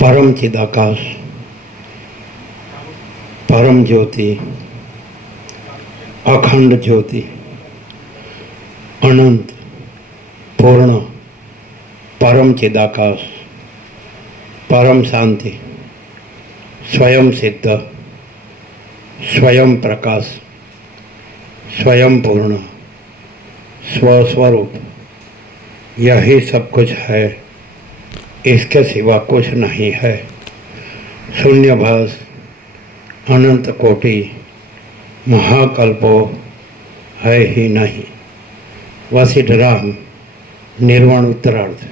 परम चिदाकाश, परम ज्योति, अखंड ज्योति, अनंत पूर्ण परम चिदाकाश, परम शांति, स्वयं सिद्ध, स्वयं प्रकाश, स्वयं पूर्ण, स्वस्वरूप, यही सब कुछ है, इसके सिवा कुछ नहीं है। शून्यभास, अनंत कोटि, महाकल्पो है ही नहीं। वशिष्ठ राम, निर्वाण उत्तरार्ध।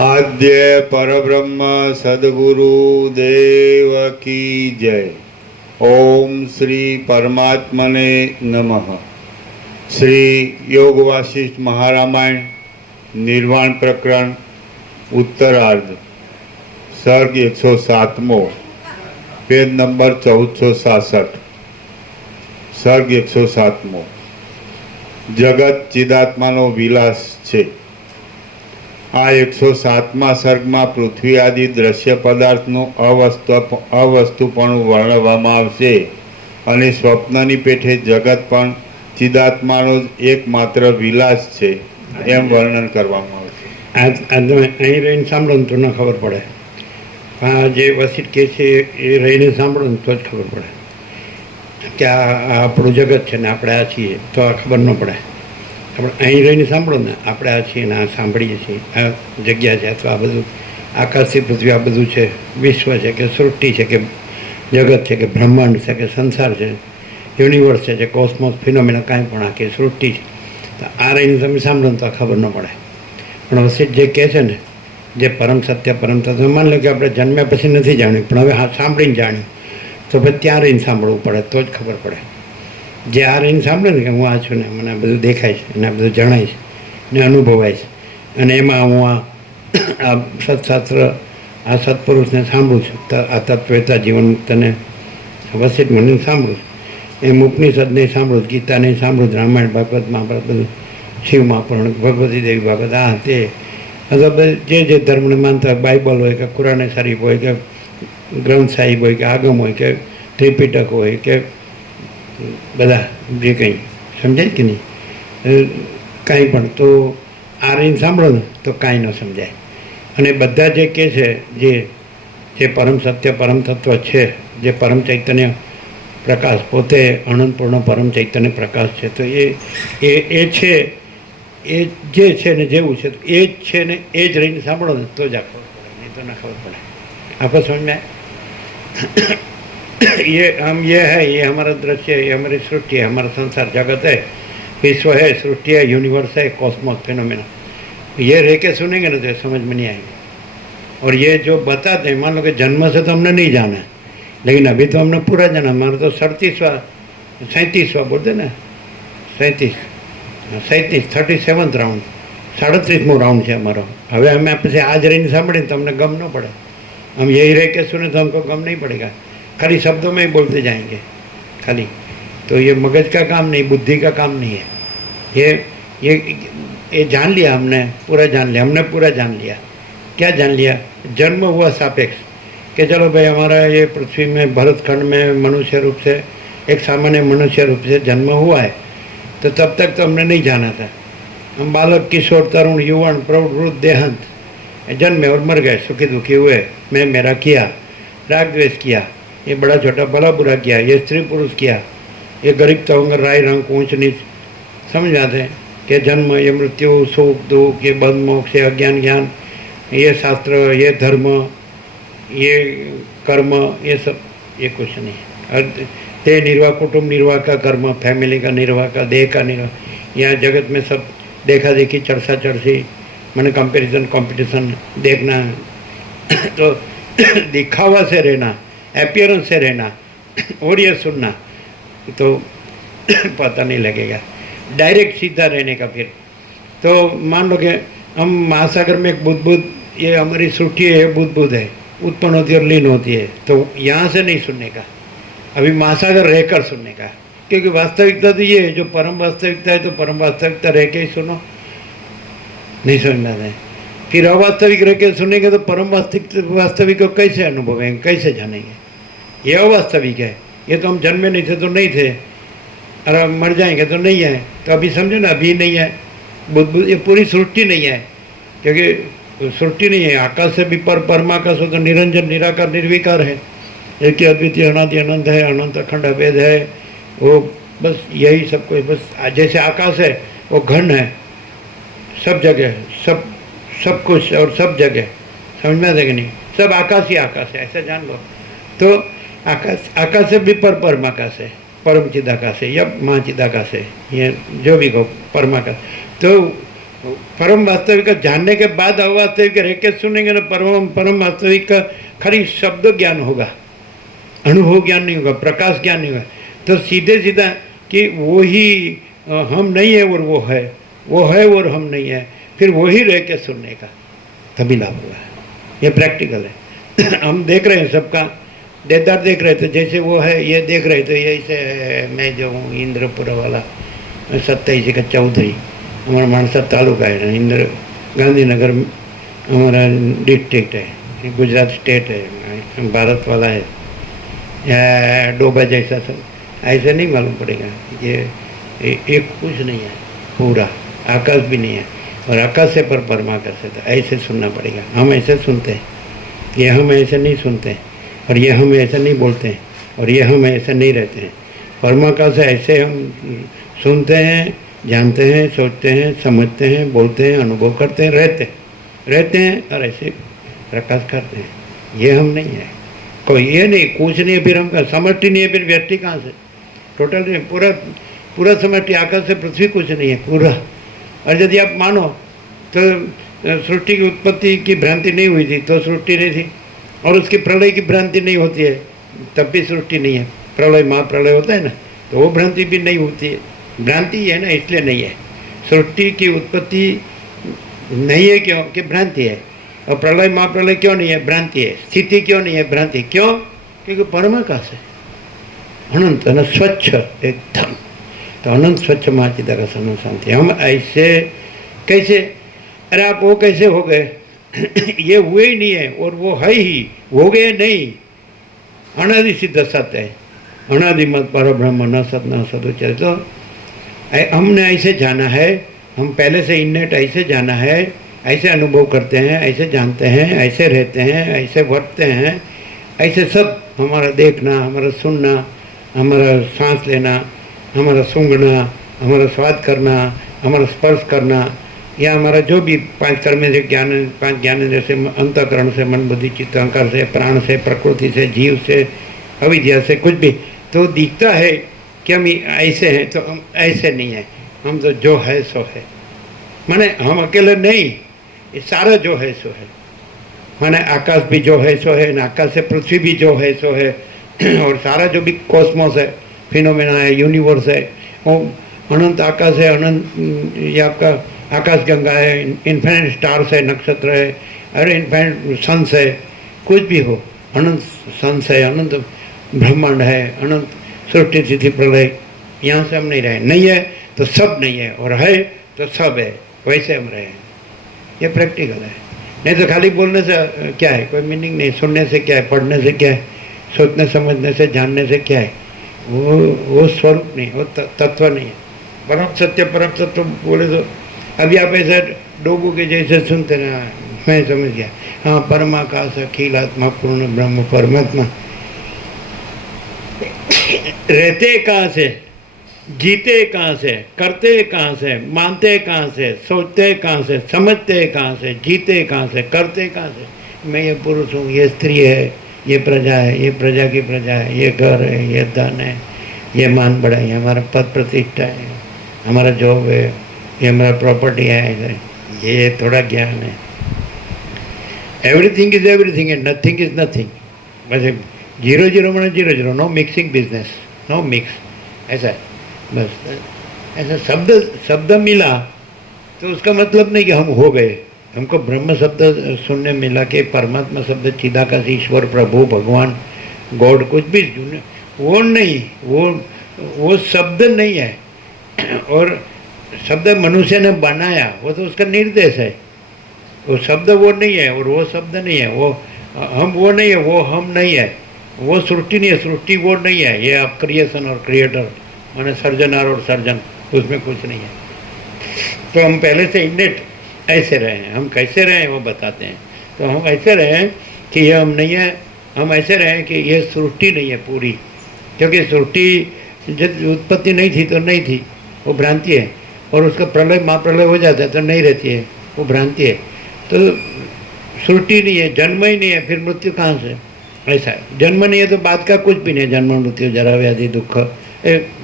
आद्य परब्रह्म सद्गुरु देव की जय। ओम श्री परमात्मने नमः। श्री योग वासिष्ठ महारामायण निर्वाण प्रकरण उत्तरार्ध, सर्ग 107मो, पेज नंबर 1467। सर्ग 107मो। जगत चिदात्मानो विलास छे। आ 107મા સર્ગમાં પૃથ્વી આદિ દ્રશ્ય પદાર્થનું અવસ્તુપણું વર્ણવવામાં આવશે અને સ્વપ્નની પેઠે જગત પણ ચિદાત્માનો જ એકમાત્ર વિલાસ છે એમ વર્ણન કરવામાં આવશે. અહીં રહીને સાંભળો ને તો ન ખબર પડે. આ જે વસિષ્ઠ કહે છે એ રહીને સાંભળો ને તો જ ખબર પડે કે આ આપણું જગત છે ને આપણે આ છીએ, તો આ ખબર ન પડે. આપણે અહીં રહીને સાંભળો ને, આપણે આ છીએ ને આ સાંભળીએ છીએ, આ જગ્યા છે અથવા આ બધું આકાશથી પૃથ્વી આ બધું છે, વિશ્વ છે કે સૃષ્ટિ છે કે જગત છે કે બ્રહ્માંડ છે કે સંસાર છે, યુનિવર્સ છે, કોસ્મોસ, ફિનોમિના, કાંઈ પણ આખી સૃષ્ટિ છે, તો આ રહીને તમે સાંભળો ને તો ખબર ન પડે. પણ વસિષ્ઠ જે કહે છે ને, જે પરમ સત્ય પરમ તત્વ, માની લો કે આપણે જન્મ્યા પછી નથી જાણ્યું, પણ હવે હા સાંભળીને જાણ્યું, તો પછી ત્યાં રહીને સાંભળવું પડે તો જ ખબર પડે. જે આ રહીને સાંભળે ને કે હું આ છું ને, મને આ બધું દેખાય છે અને આ બધું જણાય છે ને અનુભવાય છે, અને એમાં હું આ સત્શાસ્ત્ર, આ સત્પુરુષને સાંભળું છું, આ તત્વેતા જીવન મુક્તને વસિષ્ઠ મને સાંભળું છું, એમ ઉપનિષદને સાંભળું, ગીતાને સાંભળું, રામાયણ, ભાગવત, મહાભારત, બધું શિવ મહાપુરાણ, ભગવતી દેવી બાબત, આ તે અથવા જે ધર્મને માનતા હોય, બાઇબલ હોય કે કુરાને શરીફ હોય કે ગ્રંથ સાહિબ હોય કે આગમ હોય કે ત્રિપિટક હોય કે બધા જે કંઈ સમજાય કે નહીં, કાંઈ પણ, તો આ રહીને સાંભળો ને તો કાંઈ ન સમજાય. અને બધા જે કહે છે જે પરમ સત્ય પરમ તત્વ છે, જે પરમ ચૈતન્ય પ્રકાશ, પોતે અનંતપૂર્ણ પરમ ચૈતન્ય પ્રકાશ છે, તો એ છે, એ જે છે ને જેવું છે એ જ છે ને એ જ રહીને સાંભળો ને તો જ આ ખબર પડે, નહીં તો ના ખબર પડે. આપણે સમજ में ये है, ये हमारा दृश्य है, ये हमारी सृष्टि है, हमारा संसार जगत है, विश्व है, सृष्टि है, यूनिवर्स है, कॉस्मोस, फिनोमेना. ये रह के सुनेंगे ना तो समझ में नहीं आएंगे. और ये जो बताते हैं, मान लो कि जन्म से तो हमने नहीं जाना, लेकिन अभी तो हमने पूरा जाना. हमारा तो 37वां 37वां बोलते ને 37 37 રાઉન્ડ 37મો રાઉન્ડ છે અમારો. હવે અમે પછી આજ રહીને સાંભળીને તમને ગમ ન પડે. हम यही रह के सुने तो हमको गम नहीं पड़ेगा, खाली शब्दों में ही बोलते जाएंगे खाली. तो ये मगज का काम नहीं, बुद्धि का काम नहीं है. ये जान लिया हमने, पूरा जान लिया हमने, पूरा जान लिया. क्या जान लिया? जन्म हुआ सापेक्ष, कि चलो भाई हमारा ये पृथ्वी में भरतखंड में मनुष्य रूप से, एक सामान्य मनुष्य रूप से जन्म हुआ है. तो तब तक तो हमने नहीं जाना था. हम बालक, किशोर, तरुण, युवान, प्रौढ़, वृद्ध, देहांत जन्मे और मर गए, सुखी दुखी हुए, मैं मेरा किया, राग द्वेष किया, ये बड़ा छोटा भला बुरा किया, ये स्त्री पुरुष किया, ये गरीब तवंगर राय रंग ऊंच नीच. समझ आते हैं कि जन्म, ये मृत्यु, सुख दुख, ये बंध मोक्ष, ये अज्ञान ज्ञान, ये शास्त्र, ये धर्म, ये कर्म, ये सब ये कुछ नहीं है. और देह निर्वाह, कुटुंब निर्वाह का कर्म, फैमिली का निर्वाह का, देह का निर्वाह. यहाँ जगत में सब देखा देखी, चरसा चरसी, मैंने कंपैरिजन कंपटीशन देखना. तो दिखावा से रहना, अपीयरेंस से रहना और ये सुनना तो पता नहीं लगेगा. डायरेक्ट सीधा रहने का फिर तो मान लो कि हम महासागर में एक बुद्ध, ये हमारी सृष्टि है, बुद्ध है, उत्पन्न होती है और लीन होती है. तो यहाँ से नहीं सुनने का, अभी महासागर रहकर सुनने का. क्योंकि वास्तविकता तो ये है, जो परम वास्तविकता है तो परम वास्तविकता रह के ही सुनो, नहीं समझना है. फिर अवास्तविक रह के सुनेंगे तो परम वास्तविक को कैसे अनुभवेंगे, कैसे जानेंगे? ये अवास्तविक है, ये तो हम जन्मे नहीं थे तो नहीं थे, और मर जाएंगे तो नहीं है. तो अभी समझो ना, अभी नहीं है. बुद्ध ये पूरी सृष्टि नहीं है, क्योंकि सृष्टि नहीं है. आकाश से भी परमाकाश हो तो निरंजन निराकार निर्विकार है, एक ही अद्वितीय अनादि अनंत है, अनंत अखंड अभेद है. वो बस यही सब कुछ, बस जैसे आकाश है वो घन है, सब जगह, सब कुछ और सब जगह. समझ में आते कि नहीं? सब आकाश ही आकाश है, ऐसा जान लो. तो आकाश से भी परमाकाश है, परम चिदाकाश है या महाचिदाकाश है, ये जो भी कहो परमाकाश. तो परम वास्तविक का जानने के बाद अवास्तविक रह के सुनेंगे ना, परम वास्तविक का खाली शब्द ज्ञान होगा, अनुभव ज्ञान नहीं होगा, प्रकाश ज्ञान नहीं होगा. तो सीधे सीधा कि वो ही हम नहीं है और वो है, वो है और हम नहीं है, फिर वही रह के सुनने का तभी लाभ हुआ है. ये प्रैक्टिकल है. हम देख रहे हैं सबका, देवदार देख रहे थे जैसे वो है, ये देख रहे थे ऐसे है. मैं जो हूँ इंद्रपुर वाला 27 का चौधरी, हमारा मानसा तालुका है, इंद्र गांधीनगर हमारा डिस्ट्रिक्ट है, गुजरात स्टेट है, भारत वाला है, या डोबा जैसा सब. ऐसे नहीं मालूम पड़ेगा. ये एक कुछ नहीं है, पूरा आकाश भी नहीं है, और आकाश से पर परमाकाश है. तो ऐसे सुनना पड़ेगा. हम ऐसे सुनते हैं, ये हम ऐसे नहीं सुनते हैं, और ये हम ऐसे नहीं बोलते हैं, और ये हम ऐसे नहीं रहते हैं. परमाकाश से ऐसे हम सुनते हैं, जानते हैं, सोचते हैं, समझते हैं, बोलते हैं, अनुभव करते हैं, रहते हैं और ऐसे प्रकाश करते हैं. ये हम नहीं है, कोई ये नहीं, कुछ नहीं है. फिर हम समष्टि नहीं है, फिर व्यक्ति कहाँ से? टोटल नहीं, पूरा समष्टि. आकाश से पृथ्वी कुछ नहीं है, पूरा. और यदि आप मानो तो सृष्टि की उत्पत्ति की भ्रांति नहीं हुई थी तो सृष्टि नहीं थी, और उसकी प्रलय की भ्रांति नहीं होती है तब भी सृष्टि नहीं है. प्रलय महाप्रलय होता है ना, तो वो भ्रांति भी नहीं होती है. भ्रांति है ना, इसलिए नहीं है. सृष्टि की उत्पत्ति नहीं है क्यों? कि भ्रांति है. और प्रलय महाप्रलय क्यों नहीं है? भ्रांति है. स्थिति क्यों नहीं है? भ्रांति. क्यों? क्योंकि परमाकाश है, अनंत है ना, स्वच्छ एकदम. तो अनंत स्वच्छ महाचिदाकाश अनंत शांति. हम ऐसे कैसे? अरे आप वो कैसे हो गए? ये हुए ही नहीं है, और वो है ही, हो गए नहीं. अनादि सिद्ध सत्य है, अनादि मत पर ब्रह्म न सत न सदुचय. तो हमने ऐसे जाना है, हम पहले से इन्नेट ऐसे जाना है, ऐसे अनुभव करते हैं, ऐसे जानते हैं, ऐसे रहते हैं, ऐसे वर्तते हैं, ऐसे सब. हमारा देखना, हमारा सुनना, हमारा सांस लेना, हमारा सूंघना, हमारा स्वाद करना, हमारा स्पर्श करना, या हमारा जो भी 5 कर्मेंद्रिय ज्ञान, 5 ज्ञानेंद्रिय से, अंतःकरण से, मन बुद्धि चित्त अहंकार से, प्राण से, प्रकृति से, जीव से, अविद्या से, कुछ भी तो दिखता है कि हम ऐसे हैं. तो हम ऐसे नहीं हैं, हम तो जो है सो है. माने हम अकेले नहीं, ये सारा जो है सो है. माने आकाश भी जो है सो है, आकाश से पृथ्वी भी जो है सो है, और सारा जो भी कॉस्मोस है फिनोमेना है, यूनिवर्स है, वो अनंत आकाश है, अनंत ये आपका आकाश गंगा है, इन्फिनिट स्टार्स है, नक्षत्र है, अरे इन्फिनिट सन्स है, कुछ भी हो, अनंत सन्स है, अनंत ब्रह्मांड है, अनंत सृष्टि स्थिति प्रलय, यहाँ से हम नहीं रहे। नहीं है तो सब नहीं है, और है तो सब है, वैसे हम रहे हैं। ये प्रैक्टिकल है। नहीं तो खाली बोलने से क्या है, कोई मीनिंग नहीं। सुनने से क्या है, पढ़ने से क्या है, सोचने समझने से, जानने से क्या है? वो स्वरूप नहीं, वो तत्व नहीं है। परम सत्य बोले तो अभी आप ऐसा डोबू के जैसे सुनते ना, मैं समझ गया, हाँ परमाकाश अखिल आत्मा पूर्ण ब्रह्म परमात्मा। रहते कहाँ से, जीते कहाँ से, करते कहाँ से, मानते कहाँ से, सोचते कहाँ से, समझते कहाँ से, जीते कहाँ से, करते कहाँ से? मैं ये पुरुष हूँ, ये स्त्री है, ये प्रजा है, ये प्रजा की प्रजा है, ये घर है, ये धन है, ये मान बढ़ाई, हमारा पद प्रतिष्ठा है, हमारा जॉब है, ये हमारा प्रॉपर्टी है, ये थोड़ा ज्ञान है। Everything is everything and nothing is nothing. बस 0 मैंने 0, no mixing business, no mix, ऐसा है बस। ऐसा शब्द मिला तो उसका मतलब नहीं कि हम हो गए। हमको ब्रह्म शब्द सुनने मिला कि परमात्मा शब्द, चिदाकाश, ईश्वर, प्रभु, भगवान, गॉड, कुछ भी वो नहीं, वो शब्द नहीं है। और शब्द मनुष्य ने बनाया, वो तो उसका निर्देश है। वो शब्द वो नहीं है और वो शब्द नहीं है। वो हम वो नहीं है, वो हम नहीं है। वो सृष्टि नहीं है, सृष्टि वो नहीं है। ये आप क्रिएशन और क्रिएटर माने सर्जनर और सर्जन, उसमें कुछ नहीं है। तो हम पहले से इनेट ऐसे रहे हैं। हम कैसे रहे हैं वो बताते हैं। तो हम ऐसे रहे हैं कि ये हम नहीं है, हम ऐसे रहे हैं कि ये सृष्टि नहीं है पूरी, क्योंकि सृष्टि जब उत्पत्ति नहीं थी तो नहीं थी, वो भ्रांति है। और उसका प्रलय, महाप्रलय हो जाता है तो नहीं रहती है, वो भ्रांति है। तो सृष्टि नहीं है, जन्म ही नहीं है, फिर मृत्यु कहाँ से? ऐसा है। जन्म नहीं है तो बात का कुछ भी नहीं है। जन्म, मृत्यु, जरा, व्याधि, दुख,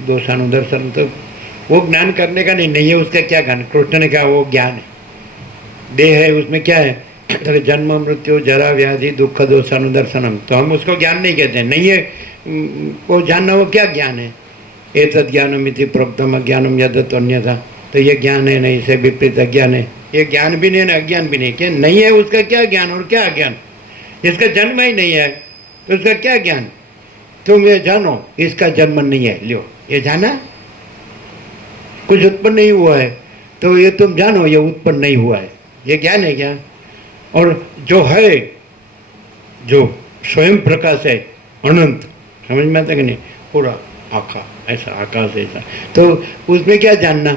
दोषानुदर्शन, तो वो ज्ञान करने का नहीं है। उसका क्या ज्ञान? कृष्ण ने कहा वो ज्ञान है। देह है, उसमें क्या है? तो जन्म, मृत्यु, जरा, व्याधि, दुख, दोषानुदर्शनम, तो हम उसको ज्ञान नहीं कहते हैं। नहीं है वो जानना, वो क्या ज्ञान है? एतद ज्ञानमिति प्रोक्तम अज्ञानम यदत अन्यथा, तो ये ज्ञान है नहीं, से विपरीत अज्ञान है। ये ज्ञान भी नहीं है, अज्ञान भी नहीं। क्या नहीं है उसका क्या ज्ञान और क्या अज्ञान? इसका जन्म ही नहीं है तो उसका क्या ज्ञान? तुम ये जानो इसका जन्म नहीं है, लो ये जाना, कुछ उत्पन्न नहीं हुआ है तो ये तुम जानो ये उत्पन्न नहीं हुआ है, ये ज्ञान है क्या? और जो है, जो स्वयं प्रकाश है, अनंत, समझ में आता कि नहीं? पूरा आका, ऐसा आकाश ऐसा, तो उसमें क्या जानना?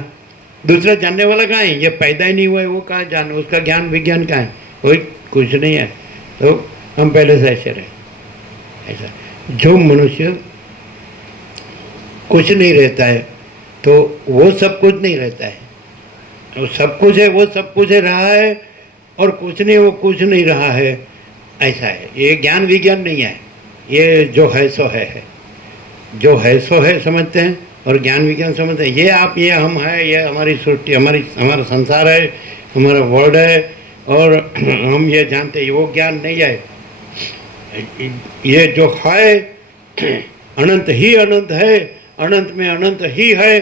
दूसरा जानने वाला कहाँ है? ये पैदा ही नहीं हुआ है, वो कहाँ जान? उसका ज्ञान विज्ञान कहाँ है? कोई कुछ नहीं है। तो हम पहले से ऐसे रहे। ऐसा जो मनुष्य कुछ नहीं रहता है तो वो सब कुछ नहीं रहता है। वो सब कुछ है, वो सब कुछ है रहा है, और कुछ नहीं, वो कुछ नहीं रहा है। ऐसा है। ये ज्ञान विज्ञान नहीं है, ये जो है सो है। जो है सो है समझते हैं, और ज्ञान विज्ञान समझते हैं। ये आप, ये हम है, ये हमारी सृष्टि, हमारा संसार है, हमारा वर्ल्ड है, और हम ये जानते हैं, वो ज्ञान नहीं है। ये जो है अनंत ही अनंत है, अनंत में अनंत ही है,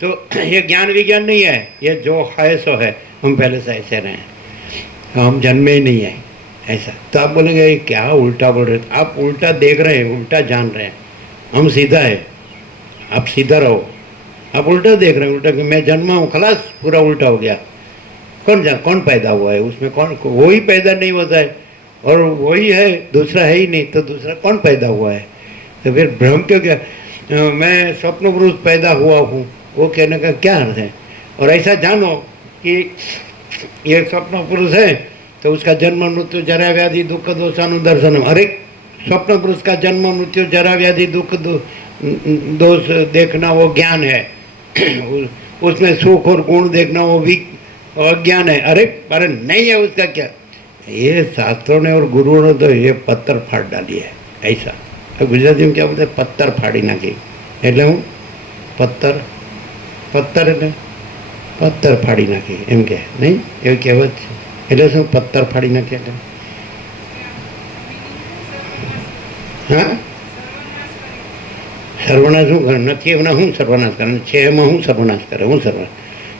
तो ये ज्ञान विज्ञान नहीं है। ये जो है सो है। हम पहले से ऐसे रहे हैं, हम जन्मे ही नहीं है ऐसा। तो आप बोलेंगे ये क्या उल्टा बोल रहे? आप उल्टा देख रहे हैं, उल्टा जान रहे हैं। हम सीधा है, आप सीधा रहो। आप उल्टा देख रहे हैं, उल्टा कि मैं जन्मा हूँ, खलास, पूरा उल्टा हो गया। कौन पैदा हुआ है उसमें? कौन? वही पैदा नहीं होता है, और वही है, दूसरा है ही नहीं, तो दूसरा कौन पैदा हुआ है? तो फिर भ्रम क्यों? क्या मैं स्वप्न पुरुष पैदा हुआ हूँ, वो कहने का क्या अर्थ है? और ऐसा जानो कि ये स्वप्न पुरुष है तो उसका जन्म, मृत्यु, जरा, व्याधि, दुख, दोषानुदर्शनम। अरे स्वप्न पुरुष का जन्म, मृत्यु, जरा, व्याधि, दुख, दोष देखना वो ज्ञान है। उसमें सुख और गुण देखना वो भी अज्ञान है। अरे नहीं है उसका क्या? ये शास्त्रों ने और गुरुओं ने तो ये पत्थर फाड़ डाली है ऐसा। तो गुजराती में क्या बोलते हैं? पत्थर फाड़ी नाखी। એટલે હું પત્થર એટલે પત્થર ફાડી નાખી એમ કે નહીં, એવું કહેવત છે। એટલે શું પત્થર ફાડી નાખે એટલે? હા, સર્વનાશ શું કરે? નથી એમના શું સર્વનાશ કરે? છે એમાં શું સર્વનાશ કરે? હું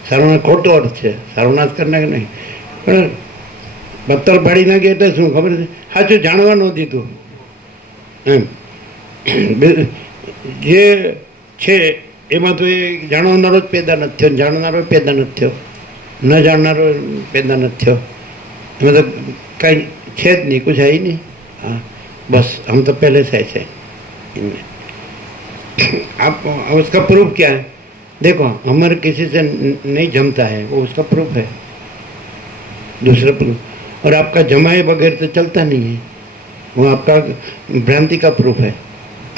સર્વનાશ ખોટો અર્થ છે. સર્વનાશ કરનાર નહીં, પણ પત્તર ફાડી નાખે એટલે શું ખબર છે? સાચું જાણવા ન દીધું એમ. જે છે એમાં તો એ જાણનારો જ પેદા નથી થયો, જાણનારો પેદા નથી થયો, ન જાણનારો પેદા નથી થયો. એમાં तो कहीं छेद नहीं, कुछ है ही नहीं. हाँ, बस हम तो पहले से ऐसे इनमें. आप उसका प्रूफ क्या है? देखो, हमारे किसी से नहीं जमता है, वो उसका प्रूफ है. दूसरा प्रूफ. और आपका जमाए बगैर तो चलता नहीं है, वो आपका भ्रांति का प्रूफ है.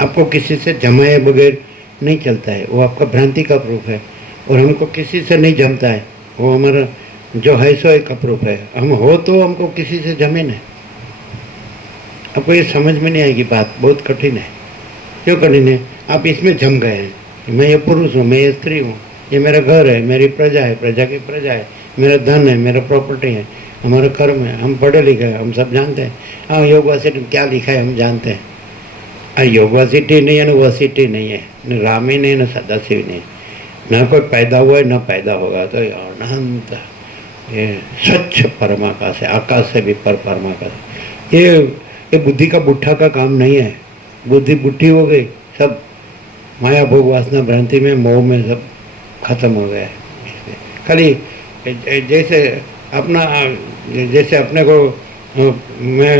आपको किसी से जमाए बगैर नहीं चलता है, वो आपका भ्रांति का प्रूफ है. और हमको किसी से नहीं जमता है, वो हमारा जो है सो एक प्रूफ है. हम हो तो हमको किसी से जमे नहीं. आपको ये समझ में नहीं आएगी बात, बहुत कठिन है. क्यों कठिन है? आप इसमें जम गए हैं. मैं ये पुरुष हूँ, मैं ये स्त्री हूँ, ये मेरा घर है, मेरी प्रजा है, प्रजा की प्रजा है, मेरा धन है, मेरा प्रॉपर्टी है, हमारा कर्म है. हम पढ़े लिखे हैं, हम सब जानते हैं. हाँ, योग वासिटी में क्या लिखा है हम जानते हैं. योग वासिटी नहीं है, न वासिटी नहीं है, न रामी नहीं, न सदाशिव नहीं, न कोई पैदा हुआ है न पैदा होगा. तो अनंत ये स्वच्छ परमाकाश है, आकाश से भी पर परमाकाश. ये बुद्धि का बुढ़ा का काम नहीं है. बुद्धि बुढ़ी हो गई, सब माया भोग वासना भ्रांति में मोह में सब खत्म हो गया है. खाली जैसे अपने को मैं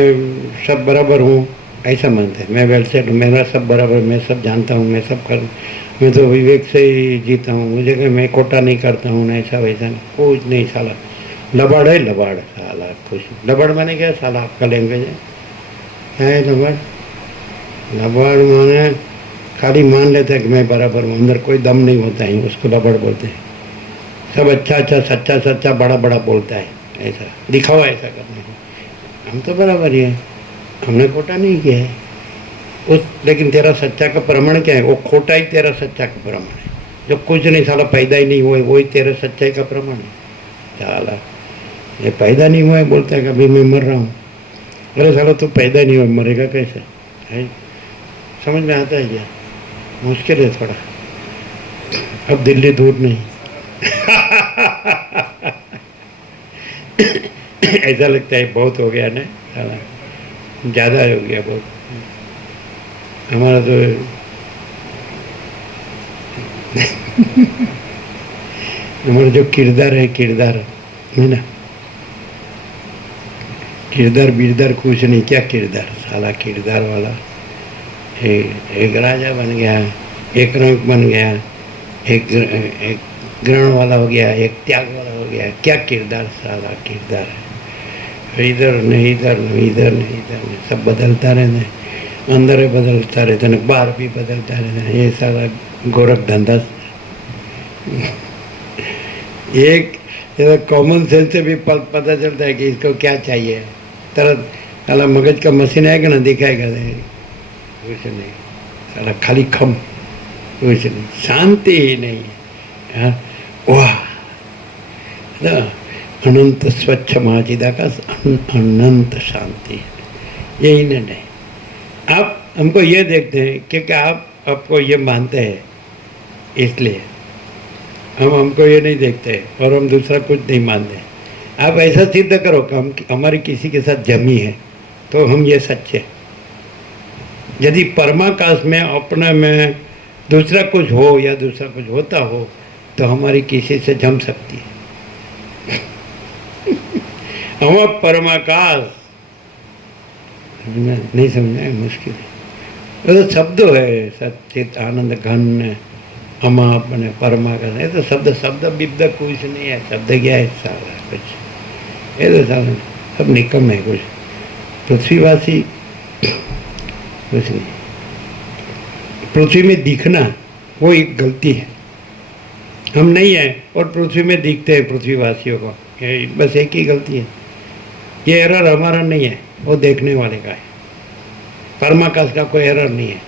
सब बराबर हूँ ऐसा मानते हैं. मैं वेल सेट हूँ, मेरा सब बराबर, मैं सब जानता हूँ, मैं सब कर, मैं तो विवेक से ही जीता हूँ, मुझे कि मैं कोटा नहीं करता हूँ, ना ऐसा वैसा नहीं, कुछ नहीं. साला लबाड़ है, लबाड़ साला. कुछ लबाड़ माने क्या? साला आपका लैंग्वेज है लबाड़. लबाड़ माने खाली मान लेते हैं कि मैं बराबर हूँ, अंदर कोई दम नहीं होता है, उसको लबाड़ बोलते हैं. सब अच्छा अच्छा सच्चा सच्चा बड़ा बड़ा बोलता है, ऐसा दिखावा ऐसा करने को. हम तो बराबर ही है, हमने खोटा नहीं किया है. लेकिन तेरा सच्चा का प्रमाण क्या है? वो खोटा ही तेरा सच्चा का प्रमाण है. जो कुछ नहीं साला पैदा ही नहीं हुआ है, वही तेरे सच्चाई का प्रमाण है. साला ये पैदा नहीं हुआ है बोलता है कि अभी मैं मर रहा हूँ. अरे साला तू पैदा नहीं हुआ, मरेगा कैसे? है समझ में आता है क्या? मुश्किल है थोड़ा. अब दिल्ली दूर नहीं. ऐसा लगता है बहुत हो गया ना, साला ज़्यादा हो गया बहुत. हमारा तो हमारा जो किरदार है ना, किरदार बिरदार कुछ नहीं. क्या किरदार? साला किरदार वाला एक राजा बन गया, एक रंग बन गया, एक ग्रहण वाला हो गया, एक त्याग वाला हो गया. क्या किरदार? साला किरदार है. इधर नहीं इधर नहीं, इधर नहीं इधर नहीं, सब बदलता रहना. अंदर बदलता रहता है, बाहर भी बदलता रहता है. ये सारा गोरख धंधा. एक कॉमन सेंस से भी पता चलता है कि इसको क्या चाहिए. तरह साला मगज का मशीन आएगा ना, दिखाएगा कुछ नहीं. साला खाली खम, कुछ नहीं, शांति ही नहीं है. वाह, अनंत स्वच्छ महाचिदाकाश, अनंत शांति. यही नहीं. आप हमको ये देखते हैं क्योंकि आप आपको ये मानते हैं, इसलिए हम हमको ये नहीं देखते और हम दूसरा कुछ नहीं मानते. आप ऐसा सिद्ध करो कि हम हमारी किसी के साथ जमी है तो हम ये सच्चे. यदि परमाकाश में अपने में दूसरा कुछ हो या दूसरा कुछ होता हो तो हमारी किसी से जम सकती है. हम परमाकाश नहीं समझना है, मुश्किल है. वो तो शब्द है, सचित आनंद घन अमा अपने परमाकाश. ये तो शब्द बिब्द कुछ नहीं है. शब्द क्या है? सारा कुछ ये तो सारा सब निकम है. कुछ पृथ्वीवासी कुछ नहीं. पृथ्वी में दिखना वो एक गलती है. हम नहीं हैं और पृथ्वी में दिखते हैं पृथ्वीवासियों को, ये बस एक ही गलती है. ये एरर हमारा नहीं है, वो देखने वाले का है. परमाकाश का कोई एरर नहीं है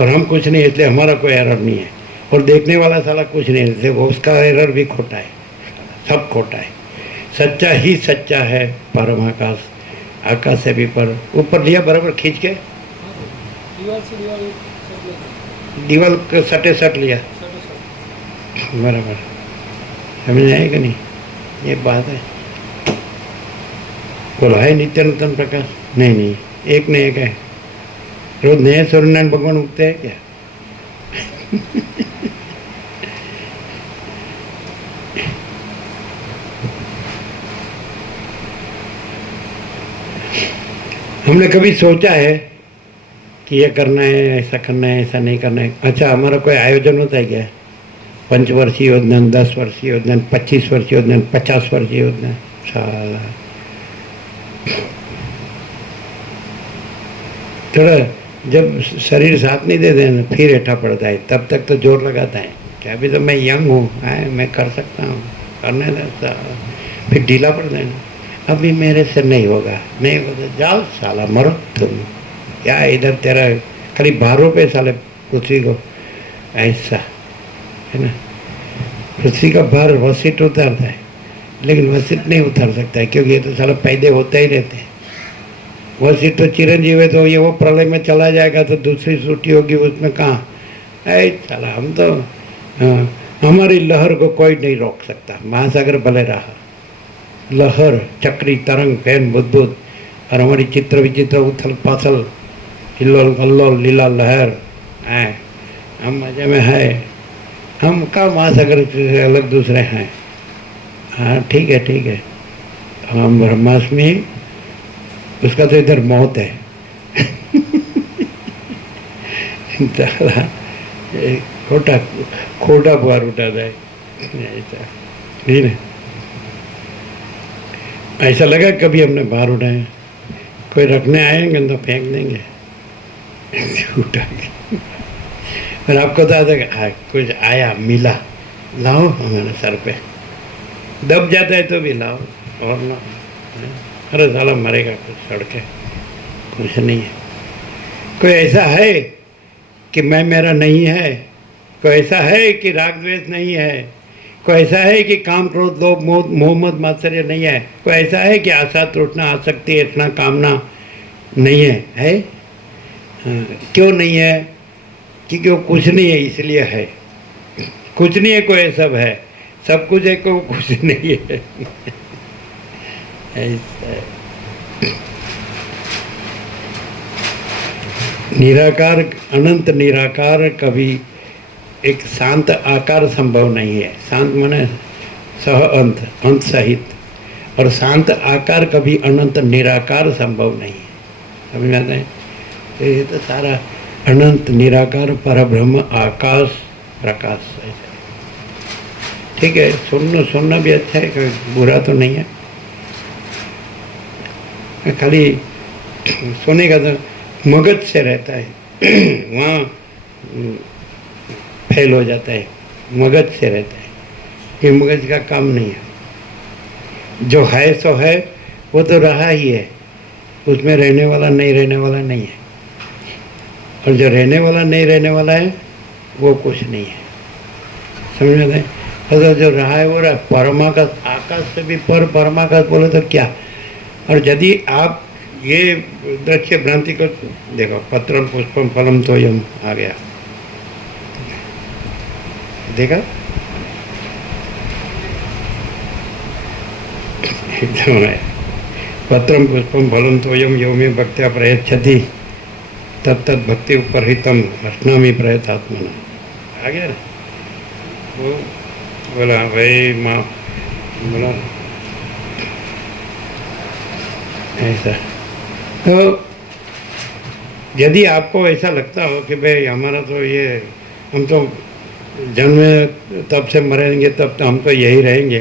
और हम कुछ नहीं, इसलिए हमारा कोई एरर नहीं है. और देखने वाला साला कुछ नहीं, इसलिए वो उसका एरर भी खोटा है. सब खोटा है. सच्चा ही सच्चा है परमाकाश. आकाश से भी पर ऊपर लिया बराबर खींच के. दीवाल के सटे सट लिया, बराबर। समझ आए कि नहीं? ये बात है। बोलो है नित्य नूतन प्रकाश? नहीं नहीं, एक न एक है। रोज नए सूर्यनारायण भगवान उगते हैं क्या? हमने कभी सोचा है कि ये करना है, ऐसा करना है, ऐसा नहीं करना है? अच्छा, हमारा कोई आयोजन होता है क्या? 5 वर्षीय योजना, 10 वर्षीय योजना, 25 वर्षीय योजना, 50 वर्षीय योजना? साला थोड़ा जब शरीर साथ नहीं देते ना, फिर हेठा पड़ता है। तब तक तो जोर लगाता है कि अभी तो मैं यंग हूँ, मैं कर सकता हूँ, करने देता। फिर ढीला पड़ देना, अभी मेरे से नहीं होगा, नहीं होगा, जाओ साला मरो तुम। क्या इधर तेरा खाली 12 रुपये साले पृथ्वी को, ऐसा है ना। पृथ्वी का भार वसीट उतारता है, लेकिन वसीट नहीं उतार सकता है, क्योंकि ये तो साला पैदे होते ही रहते हैं। वसीट तो चिरंजीव है, तो ये वो प्रलय में चला जाएगा तो दूसरी सूटी होगी, उसमें कहाँ ऐ साला। हम तो हमारी लहर को कोई नहीं रोक सकता, महासागर भले रहा। लहर, चक्री, तरंग, फैन, बुद्ध, और हमारी चित्र विचित्र उथल पाथल, हिल्लोल कल्लोल लीला लहर है। हम मजे में है, हम का महासागर से अलग दूसरे हैं। हाँ ठीक है, ठीक है। हम ब्रह्मास्मि, उसका तो इधर मौत है। खोटा खोटा बुआर उठाता है ऐसा, ठीक है। ऐसा लगा कभी हमने बाहर उठाए? कोई रखने आएंगे तो फेंक देंगे उठा के। और आपको तो आता कुछ आया मिला, लाओ हमारे सर पे। दब जाता है तो भी लाओ, और ना अरे साला मरेगा कुछ सड़के, कुछ नहीं है। कोई ऐसा है कि मैं मेरा नहीं है? कोई ऐसा है कि राग द्वेष नहीं है? कोई ऐसा है कि काम क्रोध लोभ मोह मोहम्मद मात्सर्य नहीं है? कोई ऐसा है कि आशा तृष्णा आसक्ति इतना कामना नहीं है? है? हाँ, क्यों नहीं है? क्योंकि वो कुछ नहीं है, इसलिए है। कुछ नहीं है, कोई सब है, सब कुछ है, कोई कुछ नहीं है। ऐसा है। निराकार, अनंत निराकार कभी एक शांत आकार संभव नहीं है। शांत माने सह अंत, अंत सहित, और शांत आकार कभी अनंत निराकार संभव नहीं है। समझ में आता है? तो ये तो सारा अनंत निराकार परब्रह्म आकाश प्रकाश ऐसा। ठीक है, सुनना भी अच्छा है, कोई बुरा तो नहीं है। खाली सोने का तो मगज से रहता है, वहाँ फेल हो जाता है, मगज से रहता है। ये मगज का काम नहीं है। जो है सो है, वो तो रहा ही है, उसमें रहने वाला नहीं रहने वाला नहीं है। और जो रहने वाला नहीं रहने वाला है, वो कुछ नहीं है। समझ में नहीं? अगर जो रहा है वो रहा। परमाकाश, आकाश से भी पर परमाकाश बोले तो क्या। और यदि आप ये दृश्य भ्रांति को देखो, पत्रम पुष्पम फलम तोयम आ गया, देखा? एकदम है। पत्रम पुष्पम फलम तोयम यो में भक्त्या प्रयच्छति तब तद भक्ति उपरहितम अस्नामी प्रयतात्मना। आ गया ना? वो बोला भाई माँ, बोला ऐसा। तो यदि आपको ऐसा लगता हो कि भाई हमारा तो ये, हम तो जन्म तब से मरेंगे तब तो हम तो यही रहेंगे,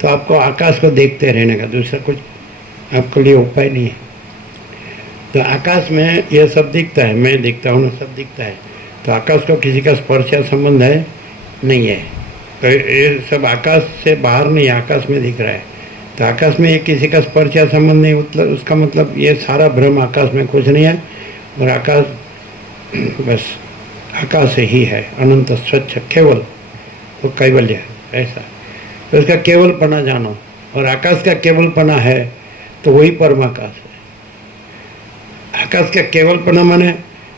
तो आपको आकाश को देखते रहने का, दूसरा कुछ आपके लिए उपाय नहीं है। तो आकाश में ये सब दिखता है, मैं दिखता हूँ ना, सब दिखता है। तो आकाश को किसी का स्पर्श या संबंध है? नहीं है। तो ये सब आकाश से बाहर नहीं, आकाश में दिख रहा है। तो आकाश में एक किसी का स्पर्श या संबंध नहीं, मतलब उसका मतलब ये सारा भ्रम, आकाश में कुछ नहीं है। और आकाश बस आकाश ही है, अनंत स्वच्छ केवल, तो कैवल्य ऐसा। तो उसका केवलपना जानो, और आकाश का केवलपना है तो वही परमाकाश है। आकाश का केवलपना माने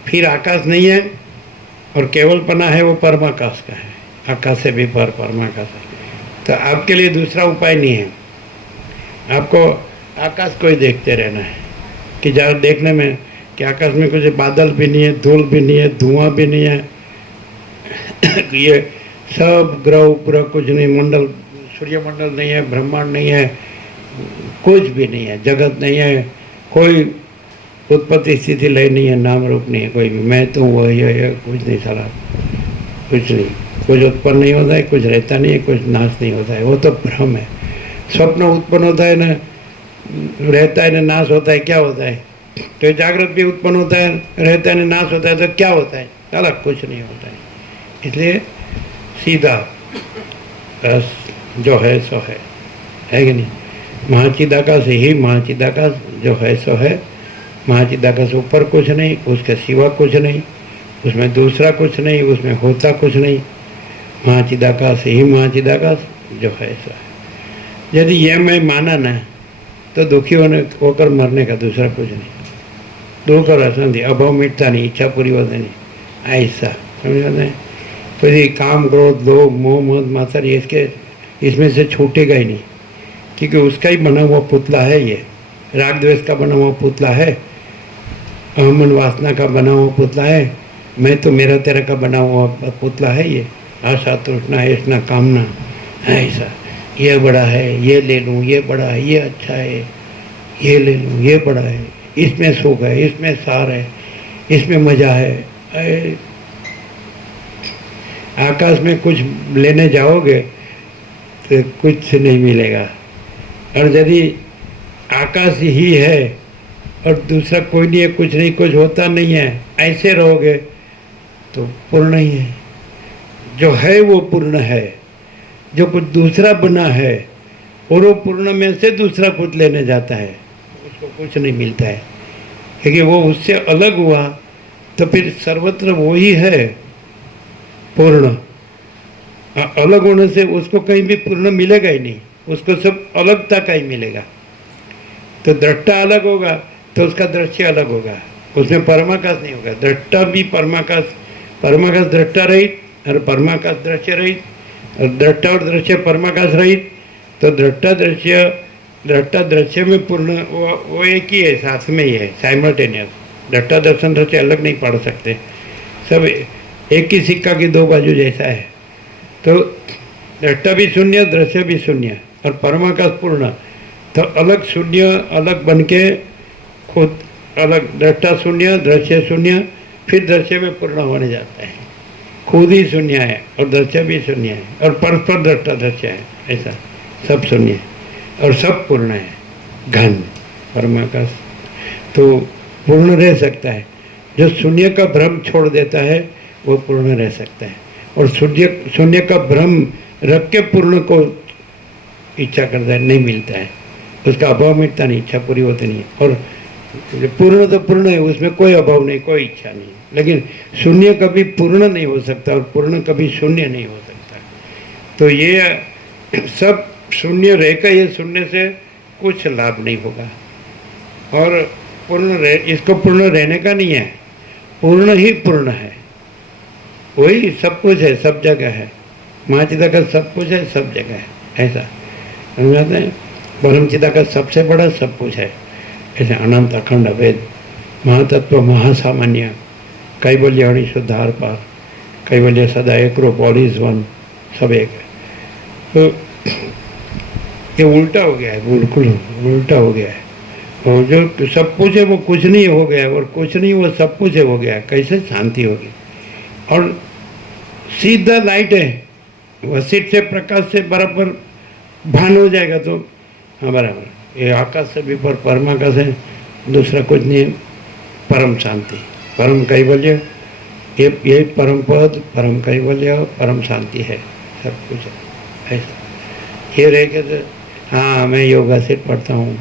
फिर आकाश नहीं है और केवलपना है वो परमाकाश का है, आकाश से भी पर परमाकाश है। तो आपके लिए दूसरा उपाय नहीं है, आपको आकाश को ही देखते रहना है कि जहाँ देखने में कि आकाश में कुछ बादल भी नहीं है, धूल भी नहीं है, धुआं भी नहीं है, ये सब ग्रह उपग्रह कुछ नहीं, मंडल सूर्यमंडल नहीं है, ब्रह्मांड नहीं है, कुछ भी नहीं है, जगत नहीं है, कोई उत्पत्ति स्थिति लय नहीं है, नाम रूप नहीं है कोई भी, मैं तो वही है, कुछ नहीं साला, कुछ नहीं, कुछ उत्पन्न नहीं होता है, कुछ रहता नहीं है, कुछ नाश नहीं होता है, वो तो भ्रम है। स्वप्न उत्पन्न होता है ना, रहता है ना, नाश होता है, क्या होता है? तो जागृत भी उत्पन्न होता है, रहता है ना, नाश होता है, तो क्या होता है? अलग कुछ नहीं होता है। इसलिए सीधा बस जो है सो है कि नहीं? महाचिदाकाश ही महाचिदाकाश जो है सो है, महाचिदाकाश ऊपर कुछ नहीं, उसके सिवा कुछ नहीं, उसमें दूसरा कुछ नहीं, उसमें होता कुछ नहीं, महाचिदाकाश ही महाचिदाकाश जो है सो है। यदि ये मैं माना ना तो दुखी होकर मरने का दूसरा कुछ नहीं, दुख और अशांति, अभाव मिटता नहीं, इच्छा पूरी होती नहीं, ऐसा समझ आता है। तो ये काम क्रोध लोभ मोह मद मात्सर इसमें से छूटेगा ही नहीं, क्योंकि उसका ही बना हुआ पुतला है ये, राग द्वेष का बना हुआ पुतला है, अहमन वासना का बना हुआ पुतला है, मैं तो मेरा तेरा का बना हुआ पुतला है ये, आशा तृष्णा ऐसा कामना, ऐसा ये बड़ा है, ये ले लूँ, ये बड़ा है, ये अच्छा है, ये ले लूँ, ये बड़ा है, इसमें सुख है, इसमें सार है, इसमें मज़ा है। आकाश में कुछ लेने जाओगे तो कुछ नहीं मिलेगा, और यदि आकाश ही है और दूसरा कोई नहीं है, कुछ नहीं, कुछ होता नहीं है, ऐसे रहोगे तो पूर्ण ही है। जो है वो पूर्ण है, जो कुछ दूसरा बना है और वो पूर्ण में से दूसरा कुछ लेने जाता है, उसको कुछ नहीं मिलता है, क्योंकि वो उससे अलग हुआ तो फिर सर्वत्र वो ही है पूर्ण। अलग होने से उसको कहीं भी पूर्ण मिलेगा ही नहीं, उसको सब अलगता का ही मिलेगा। तो दृष्टा अलग होगा तो उसका दृश्य अलग होगा, उसमें परमाकाश नहीं होगा। दृष्टा भी परमाकाश, परमाकाश दृष्टा रहित और परमाकाश दृश्य रहित, और दृष्टा और दृश्य परमाकाश रहित, तो दृष्टा दृश्य में पूर्ण वो एक ही है, साथ में ही है, साइमल्टेनियस। दृष्टा दर्शन दृश्य अलग नहीं पढ़ सकते, सब एक ही सिक्का की दो बाजू जैसा है। तो दृष्टा भी शून्य, दृश्य भी शून्य और परमाकाश पूर्ण, तो अलग शून्य अलग बन के खुद अलग, दृष्टा शून्य, दृश्य शून्य, फिर दृश्य में पूर्ण होने जाता है। खुद ही शून्य है और दृश्य भी शून्य है और परस्पर दृष्टा दृश्य है, ऐसा सब शून्य है और सब पूर्ण है, घन परमाकाश। तो पूर्ण रह सकता है, जो शून्य का भ्रम छोड़ देता है वो पूर्ण रह सकता है, और शून्य का भ्रम रख के पूर्ण को इच्छा करता है, नहीं मिलता है, उसका अभाव मिटता नहीं, इच्छा पूरी होती नहीं। और पूर्ण तो पूर्ण है, उसमें कोई अभाव नहीं, कोई इच्छा नहीं, लेकिन शून्य कभी पूर्ण नहीं हो सकता और पूर्ण कभी शून्य नहीं हो सकता। तो ये सब शून्य रहकर ये शून्य से कुछ लाभ नहीं होगा, और इसको पूर्ण रहने का नहीं है, पूर्ण ही पूर्ण है, वही सब कुछ है, सब जगह है, महाचिदा का सब कुछ है, सब जगह है, ऐसा समझाते हैं। ब्रह्मचिदा का सबसे बड़ा सब कुछ है, ऐसे अनंत अखंड अभेद महातत्व महासामान्य, कैवल्य अणि शुद्ध आर पार, कैवल्य सदा एक रूप, ऑल इज वन, सब एक है। तो ये उल्टा हो गया है, बिल्कुल उल्टा हो गया है, और जो सब कुछ है वो कुछ नहीं हो गया है, और कुछ नहीं वो सब कुछ है हो गया है, कैसे शांति होगी? और सीधा लाइट है, वसीट से प्रकाश से बराबर भान हो जाएगा तो हाँ बराबर, ये आकाश से भी पर परमाकाश है, दूसरा कुछ नहीं है, परम शांति, परम कैवल्य, ये परम पद, परम कैवल्य, परम शांति है, सब कुछ है ऐसा। ये रह के तो हाँ मैं योगा से पढ़ता हूँ,